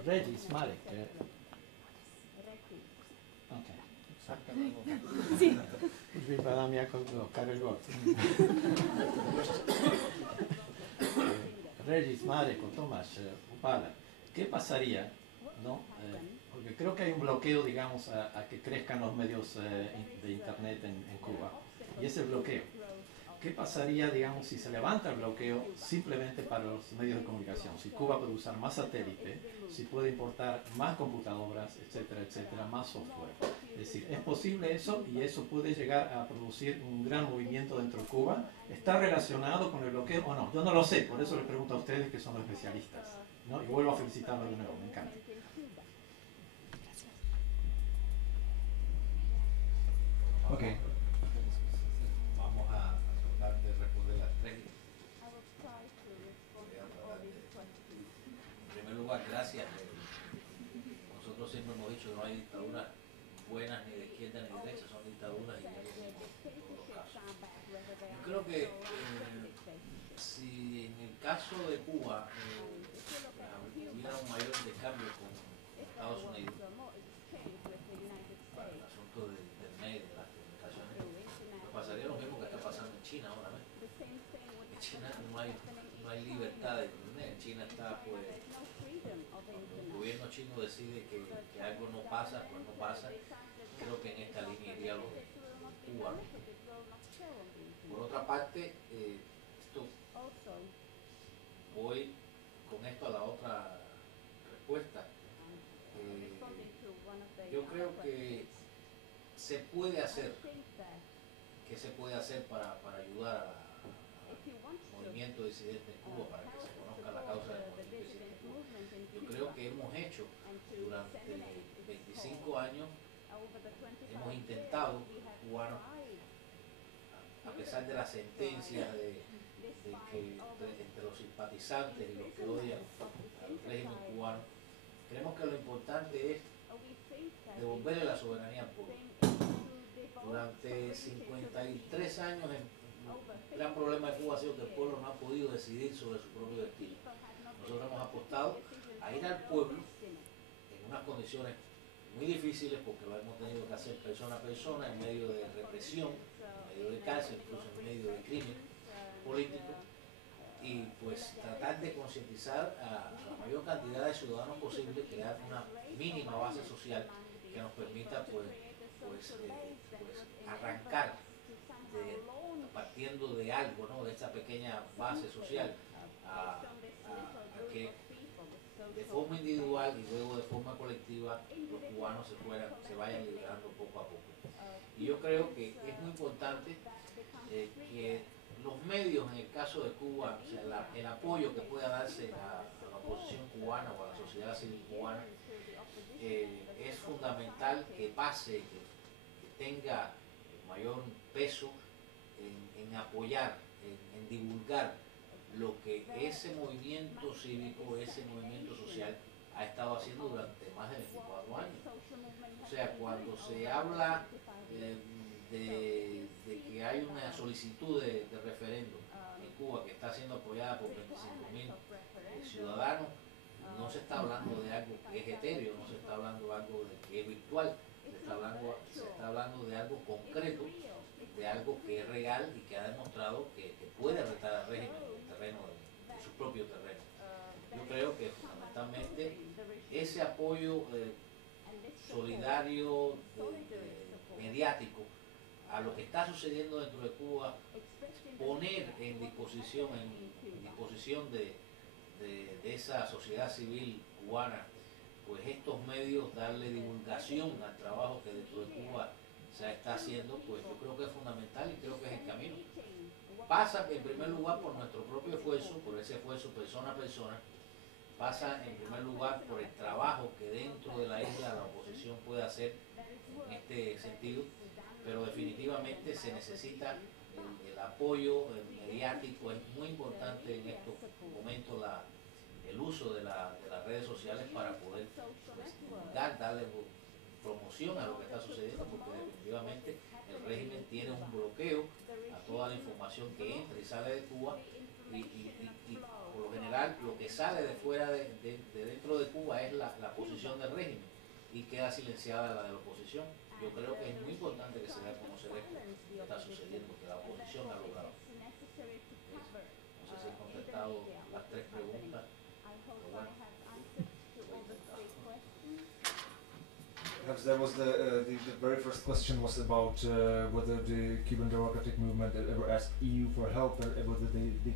Regis, Marek. Sì. Už vypadá mi ako Karel Gott. Regis, Marek o Tomáš, Pavla, ¿qué pasaría, no? Porque creo que hay un bloqueo, digamos, a que crezcan los medios de Internet en Cuba, y ese bloqueo. ¿Qué pasaría, digamos, si se levanta el bloqueo simplemente para los medios de comunicación? Si Cuba puede usar más satélite, si puede importar más computadoras, etcétera, etcétera, más software. Es decir, ¿es posible eso? Y eso puede llegar a producir un gran movimiento dentro de Cuba. ¿Está relacionado con el bloqueo o no? Yo no lo sé, por eso les pregunto a ustedes que son los especialistas, ¿no? Y vuelvo a felicitarlos de nuevo, me encanta. Okay. Vamos a tratar de responder las tres. En primer lugar, gracias. Nosotros siempre hemos dicho que no hay dictaduras buenas ni de izquierda ni de derecha, son dictaduras y ya lo mismo en todos los casos. Yo creo que si en el caso de Cuba hubiera un mayor intercambio con Estados Unidos para el asunto del medio, de las comunicaciones, pues pasaría lo mismo que está pasando en China ahora mismo. En China no hay libertad de internet. En China está, pues, cuando el gobierno chino decide que algo no pasa, pues no pasa. Creo que en esta línea iría lo de Cuba. Por otra parte, voy con esto a la otra respuesta. Yo creo que se puede hacer, para ayudar al movimiento disidente en Cuba, para que se conozca la causa del movimiento disidente en Cuba. Yo creo que hemos hecho durante 25 años, hemos intentado, cubanos, a pesar de las sentencias de que entre los simpatizantes y los que odian al régimen cubano, creemos que lo importante es devolverle la soberanía al pueblo. Durante 53 años el gran problema de Cuba ha sido que el pueblo no ha podido decidir sobre su propio destino. Nosotros hemos apostado a ir al pueblo en unas condiciones muy difíciles, porque lo hemos tenido que hacer persona a persona, en medio de represión, en medio de cárcel, incluso en medio de crimen político, y pues tratar de concientizar a la mayor cantidad de ciudadanos posible, crear una mínima base social que nos permita pues arrancar partiendo de algo, ¿no? De esta pequeña base social a que de forma individual y luego de forma colectiva los cubanos se vayan liberando poco a poco. Y yo creo que es muy importante que los medios, en el caso de Cuba, o sea, el apoyo que pueda darse a la oposición cubana o a la sociedad civil cubana, es fundamental que pase, que tenga mayor peso en apoyar, en divulgar lo que ese movimiento cívico, ese movimiento social ha estado haciendo durante más de 24 años. O sea, cuando se habla de que hay una solicitud de referéndum en Cuba que está siendo apoyada por 25.000 ciudadanos, no se está hablando de algo que es etéreo, no se está hablando de algo que es virtual, se está hablando de algo concreto, de algo que es real y que ha demostrado que puede retar al régimen en el terreno de su propio terreno. Yo creo que fundamentalmente ese apoyo solidario, mediático, a lo que está sucediendo dentro de Cuba, poner en disposición de esa sociedad civil cubana, pues estos medios, darle divulgación al trabajo que dentro de Cuba se está haciendo, pues yo creo que es fundamental y creo que es el camino. Pasa en primer lugar por nuestro propio esfuerzo, por ese esfuerzo persona a persona, pasa en primer lugar por el trabajo que dentro de la isla la oposición puede hacer en este sentido, pero definitivamente se necesita el apoyo mediático, es muy importante en estos fomento el uso de las redes sociales para poder darle promoción a lo que está sucediendo, porque definitivamente el régimen tiene un bloqueo a toda la información que entra y sale de Cuba, y por lo general lo que sale de fuera de dentro de Cuba es la posición del régimen y queda silenciada la de la oposición. Yo creo que es muy importante que se dé a conocer esto que está sucediendo, que la oposición ha logrado. No sé si he contestado las tres preguntas. Perhaps that was the very first question was about whether the Cuban democratic movement ever asked EU for help and whether they did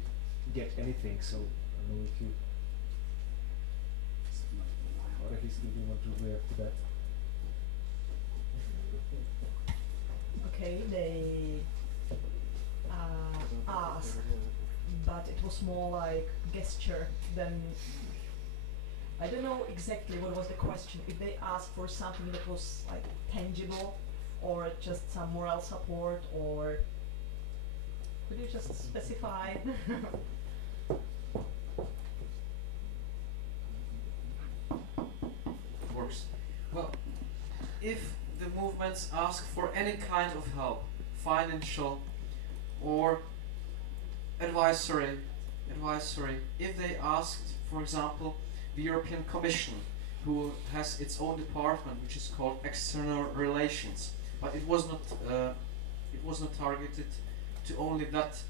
get anything. So I don't know if you, Regis, do you want to react to that? Okay, they asked, but it was more like gesture than. I don't know exactly what was the question. If they asked for something that was like tangible, or just some moral support, or could you just specify? Works. Well, if the movements ask for any kind of help, financial or advisory, if they asked, for example, the European Commission, who has its own department, which is called External Relations, but it was not targeted to only that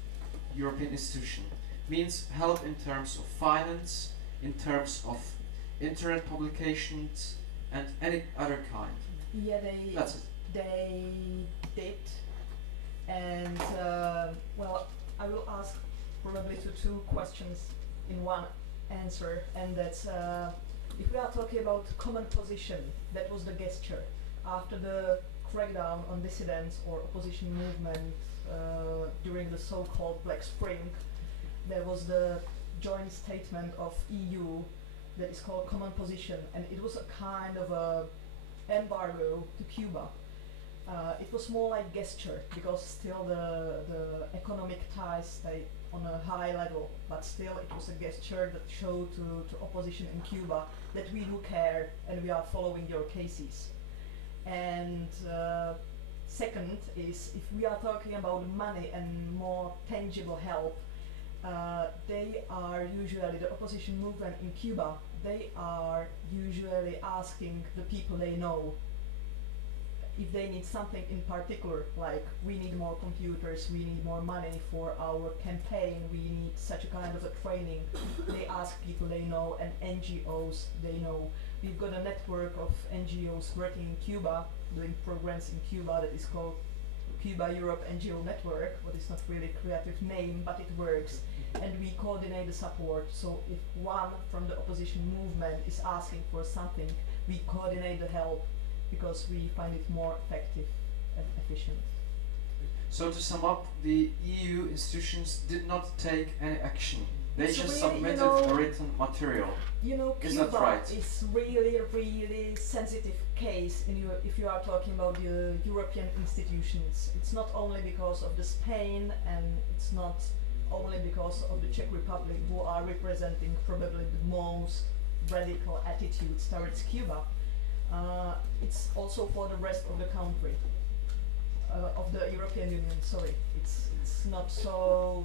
European institution. Means help in terms of finance, in terms of internet publications, and any other kind. Yeah, That's it. they did, and well, I will ask probably two questions in one answer, and that's if we are talking about common position, that was the gesture after the crackdown on dissidents or opposition movement during the so-called Black Spring. There was the joint statement of EU that is called common position, and it was a kind of a embargo to Cuba. It was more like gesture, because still the economic ties stayed on a high level, but still it was a gesture that showed to opposition in Cuba that we do care and we are following your cases. And second is, if we are talking about money and more tangible help, they are usually, the opposition movement in Cuba, they are usually asking the people they know if they need something in particular, like we need more computers, we need more money for our campaign, we need such a kind of a training. They ask people they know and NGOs they know. We've got a network of NGOs working in Cuba, doing programs in Cuba that is called Cuba Europe NGO Network, what is not really a creative name, but it works. And we coordinate the support, so if one from the opposition movement is asking for something, we coordinate the help, because we find it more effective and efficient. So to sum up, the EU institutions did not take any action. They It's just really, submitted you know, a written material. You know, Is that Cuba right? is really sensitive case if you are talking about the European institutions. It's not only because of the Spain, and it's not only because of the Czech Republic, who are representing probably the most radical attitudes towards Cuba. It's also for the rest of the country, of the European Union. Sorry, it's not so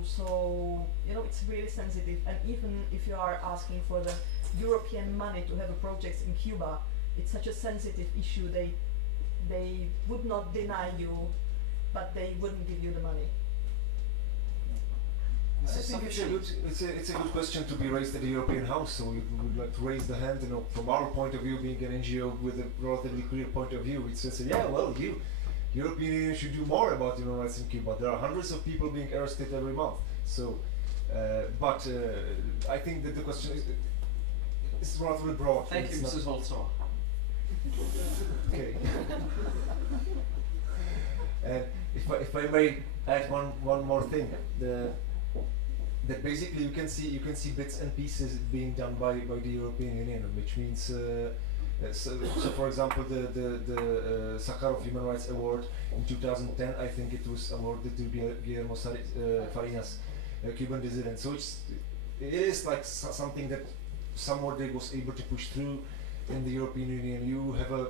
you know, it's really sensitive. And even if you are asking for the European money to have a project in Cuba, it's such a sensitive issue. They would not deny you, but they wouldn't give you the money. I think it's a good question to be raised at the European House. So we would like to raise the hand. You know, from our point of view, being an NGO with a relatively clear point of view, it's just yeah, well, European Union should do more about human rights in Cuba. There are hundreds of people being arrested every month. So, but I think that the question is relatively broad. Thank you, Mrs. Holcová. Okay. And if I may add one more thing, that basically you can see bits and pieces being done by the European Union, which means so for example the Sakharov Human Rights Award in 2010, I think it was awarded to Guillermo Fariñas, a Cuban dissident. So it is like something that somewhat they was able to push through in the European Union. You have a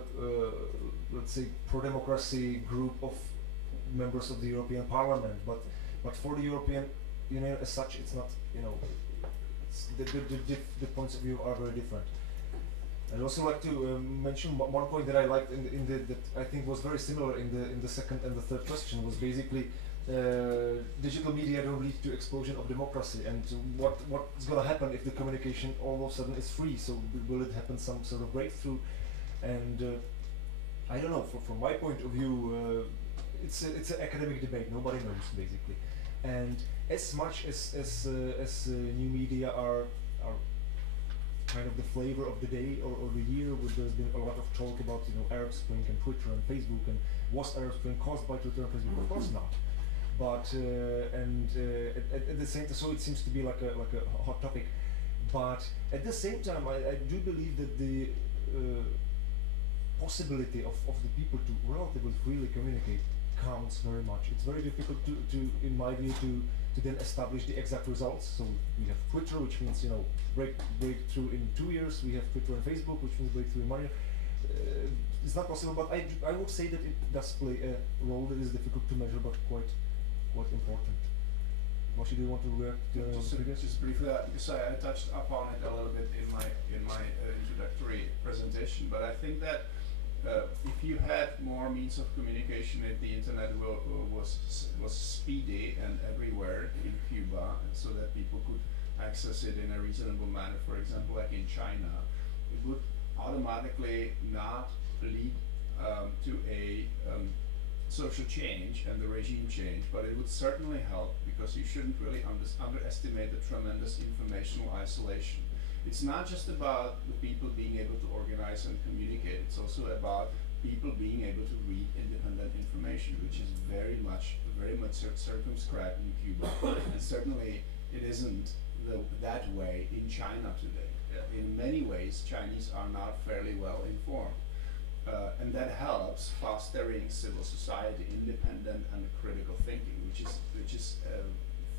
let's say pro-democracy group of members of the European Parliament, but for the European Union as such, it's not, you know, the points of view are very different. I'd also like to mention one point that I liked that I think was very similar in the second and the third question, was basically digital media don't lead to explosion of democracy, and what's going to happen if the communication all of a sudden is free? So will it happen some sort of breakthrough? And I don't know. From my point of view, it's an academic debate. Nobody knows basically, and as much as new media are kind of the flavor of the day or the year, where there's been a lot of talk about, you know, Arab Spring and Twitter and Facebook, and was Arab Spring caused by Twitter and Facebook? Of course not. But at the same time, so it seems to be like a hot topic. But at the same time, I do believe that the possibility of the people to relatively freely communicate counts very much. It's very difficult to in my view, to then establish the exact results. So we have Twitter, which means, you know, breakthrough in 2 years. We have Twitter and Facebook, which means breakthrough in 1 year. It's not possible, but I would say that it does play a role that is difficult to measure, but quite important. Moshi, do you want to react to just briefly, because I touched upon it a little bit in my introductory presentation, but I think that if you had more means of communication, if the internet was speedy and everywhere in Cuba, so that people could access it in a reasonable manner, for example, like in China, it would automatically not lead to a social change and the regime change, but it would certainly help, because you shouldn't really underestimate the tremendous informational isolation. It's not just about the people being able to organize and communicate, it's also about people being able to read independent information, which is very much circumscribed in Cuba, and certainly it isn't that way in China today. In many ways, Chinese are not fairly well informed. And that helps fostering civil society, independent and critical thinking, which is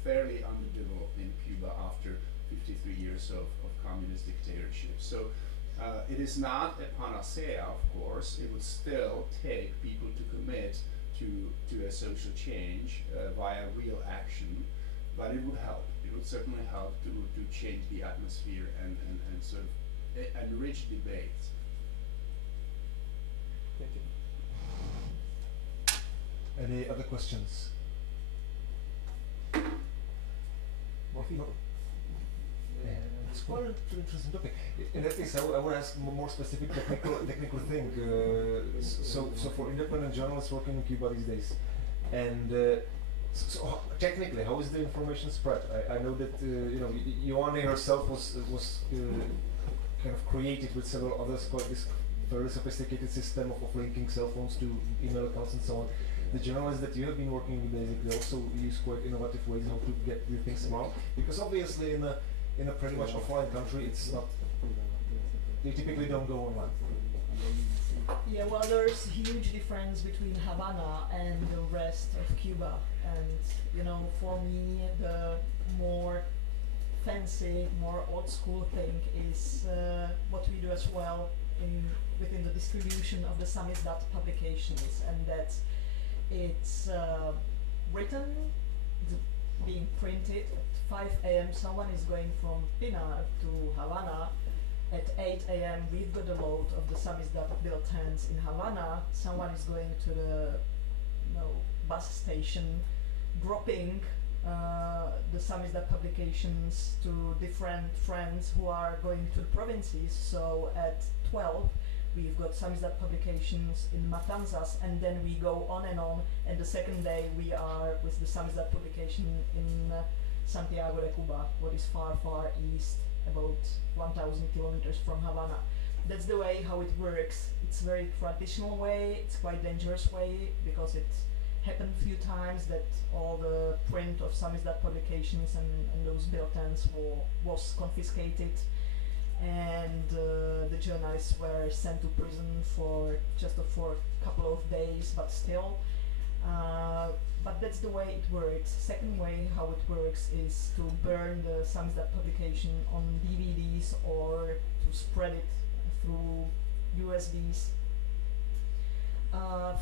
fairly underdeveloped in Cuba after 53 years of communist dictatorship. So it is not a panacea, of course. It would still take people to commit to a social change via real action, but it would help. It would certainly help to change the atmosphere and sort of enrich debates. Thank you. Any other questions? It's quite an interesting topic. In that case, I would ask more specific technical thing. So for independent journalists working in Cuba these days, and so technically, how is the information spread? I know that you know, Yoani herself was kind of created with several others quite this very sophisticated system of linking cell phones to email accounts and so on. The journalists that you have been working with basically also use quite innovative ways how to get these things around, because obviously in a pretty much offline country, it's not, they typically don't go online. Yeah, well, there's huge difference between Havana and the rest of Cuba, and you know, for me, the more fancy, more old school thing is what we do as well within the distribution of the Samizdat publications, and that it's written, being printed at 5 a.m. Someone is going from Pinar to Havana. At 8 a.m. we've got a load of the Samizdat bulletins in Havana. Someone is going to the bus station, dropping the Samizdat publications to different friends who are going to the provinces. So at 12 we've got Samizdat publications in Matanzas, and then we go on, and the second day we are with the Samizdat publication in Santiago de Cuba, what is far, far east, about 1,000 kilometers from Havana. That's the way how it works. It's a very traditional way, it's quite dangerous way, because it happened a few times that all the print of Samizdat publications and those bulletins was confiscated, and the journalists were sent to prison for just for a couple of days, but still. But that's the way it works. Second way how it works is to burn the samizdat publication on DVDs or to spread it through USBs.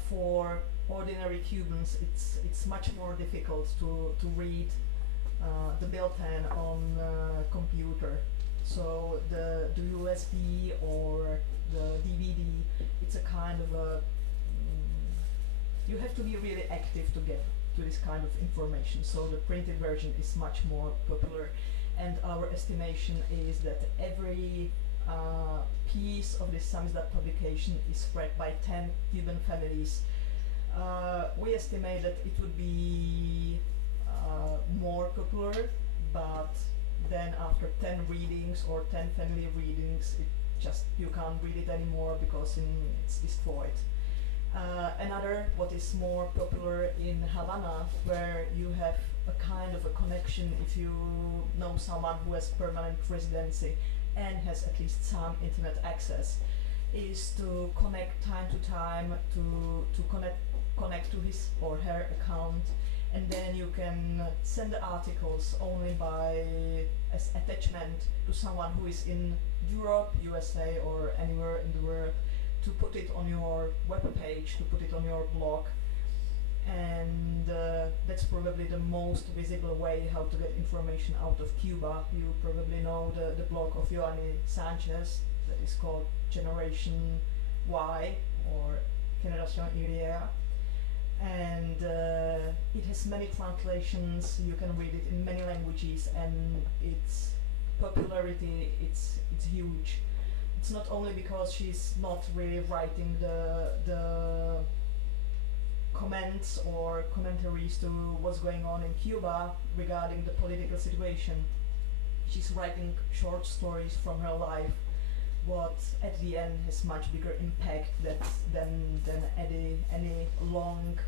For ordinary Cubans, it's much more difficult to read the bulletin on computer. So the USB or the DVD, it's a kind of a you have to be really active to get to this kind of information. So the printed version is much more popular, and our estimation is that every piece of this samizdat publication is spread by 10 Cuban families. We estimate that it would be more popular, but then after 10 readings or 10 family readings, you can't read it anymore because it's destroyed. Another, what is more popular in Havana, where you have a kind of a connection if you know someone who has permanent residency and has at least some internet access, is to connect time to time to connect to his or her account, and then you can send the articles only as attachment to someone who is in Europe, USA, or anywhere in the world, to put it on your web page, to put it on your blog. And that's probably the most visible way how to get information out of Cuba. You probably know the blog of Yoani Sánchez that is called Generation Y or Generación Y. And it has many translations, you can read it in many languages, and its popularity, it's huge. It's not only because she's not really writing the comments or commentaries to what's going on in Cuba regarding the political situation. She's writing short stories from her life, what at the end has much bigger impact than any long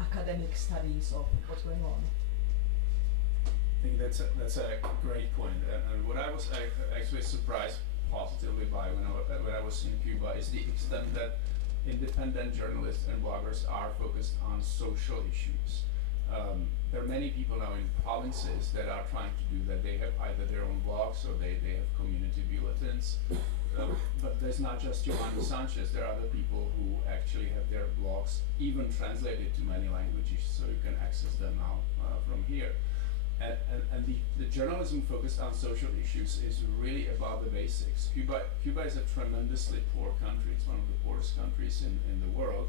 academic studies of what's going on. I think that's a great point. And what I was actually surprised positively by when I was in Cuba is the extent that independent journalists and bloggers are focused on social issues. There are many people now in provinces that are trying to do that. They have either their own blogs or they have community bulletins. But there's not just Yoani Sánchez, there are other people who actually have their blogs even translated to many languages, so you can access them now from here. And the journalism focused on social issues is really about the basics. Cuba is a tremendously poor country. It's one of the poorest countries in the world,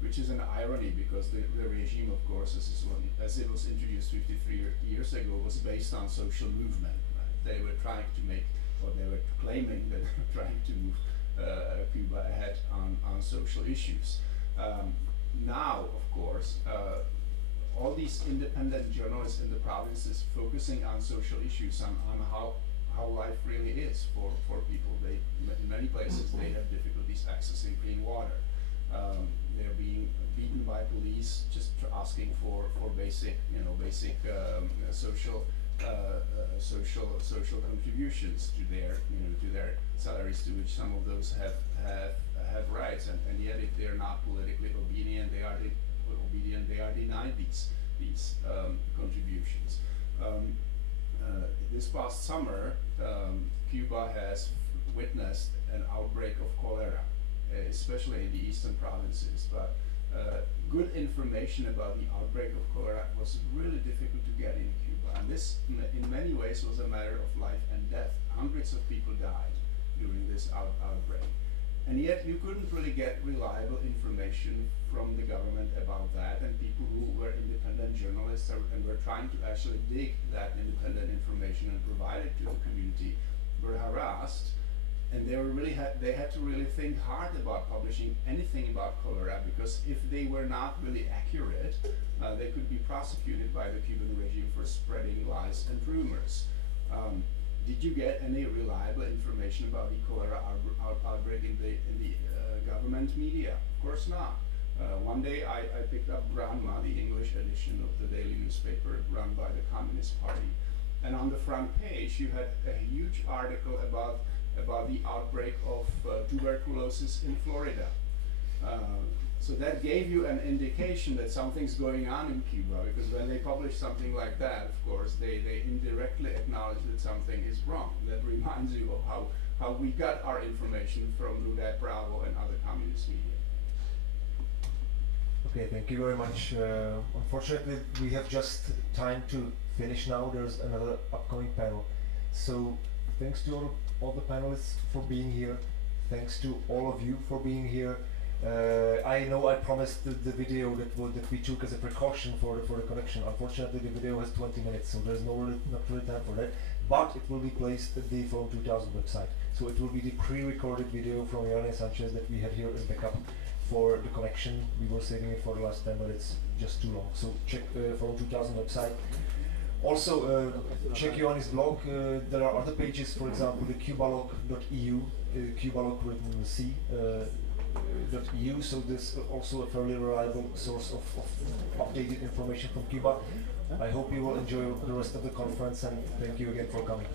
which is an irony because the regime, of course, as it was introduced 53 years ago, was based on social movement. Right? They were trying to make, or they were claiming that they were trying to move Cuba ahead on social issues. Now, of course, all these independent journalists in the provinces focusing on social issues, on how life really is for people. In many places they have difficulties accessing clean water. They're being beaten by police just asking for basic social contributions to their salaries, to which some of those have rights, and yet if they're not politically obedient, they are denied these contributions. This past summer, Cuba has witnessed an outbreak of cholera, especially in the eastern provinces. But good information about the outbreak of cholera was really difficult to get in Cuba, and this, in many ways, was a matter of life and death. Hundreds of people died during this outbreak. And yet you couldn't really get reliable information from the government about that, and people who were independent journalists and were trying to actually dig that independent information and provide it to the community were harassed, and they had to really think hard about publishing anything about cholera, because if they were not really accurate, they could be prosecuted by the Cuban regime for spreading lies and rumors. Did you get any reliable information about the cholera outbreak in the government media? Of course not. One day I picked up Granma, the English edition of the daily newspaper run by the Communist Party, and on the front page you had a huge article about the outbreak of tuberculosis in Florida. So that gave you an indication that something's going on in Cuba, because when they publish something like that, of course, they indirectly acknowledge that something is wrong. That reminds you of how we got our information from Ludet Bravo and other communist media. Okay, thank you very much. Unfortunately, we have just time to finish now. There's another upcoming panel. So thanks to all the panelists for being here. Thanks to all of you for being here. I know I promised the video that we took as a precaution for the connection. Unfortunately, the video has 20 minutes, so there's not really time for that. But it will be placed at the Forum 2000 website. So it will be the pre-recorded video from Yoani and Sánchez that we had here as backup for the connection. We were saving it for the last 10 minutes, just too long. So check the Forum 2000 website. Also, check Yoani's blog. There are other pages, for example, the cubalog.eu, cubalog written with C. .eu, so this is also a fairly reliable source of updated information from Cuba. I hope you will enjoy the rest of the conference, and thank you again for coming.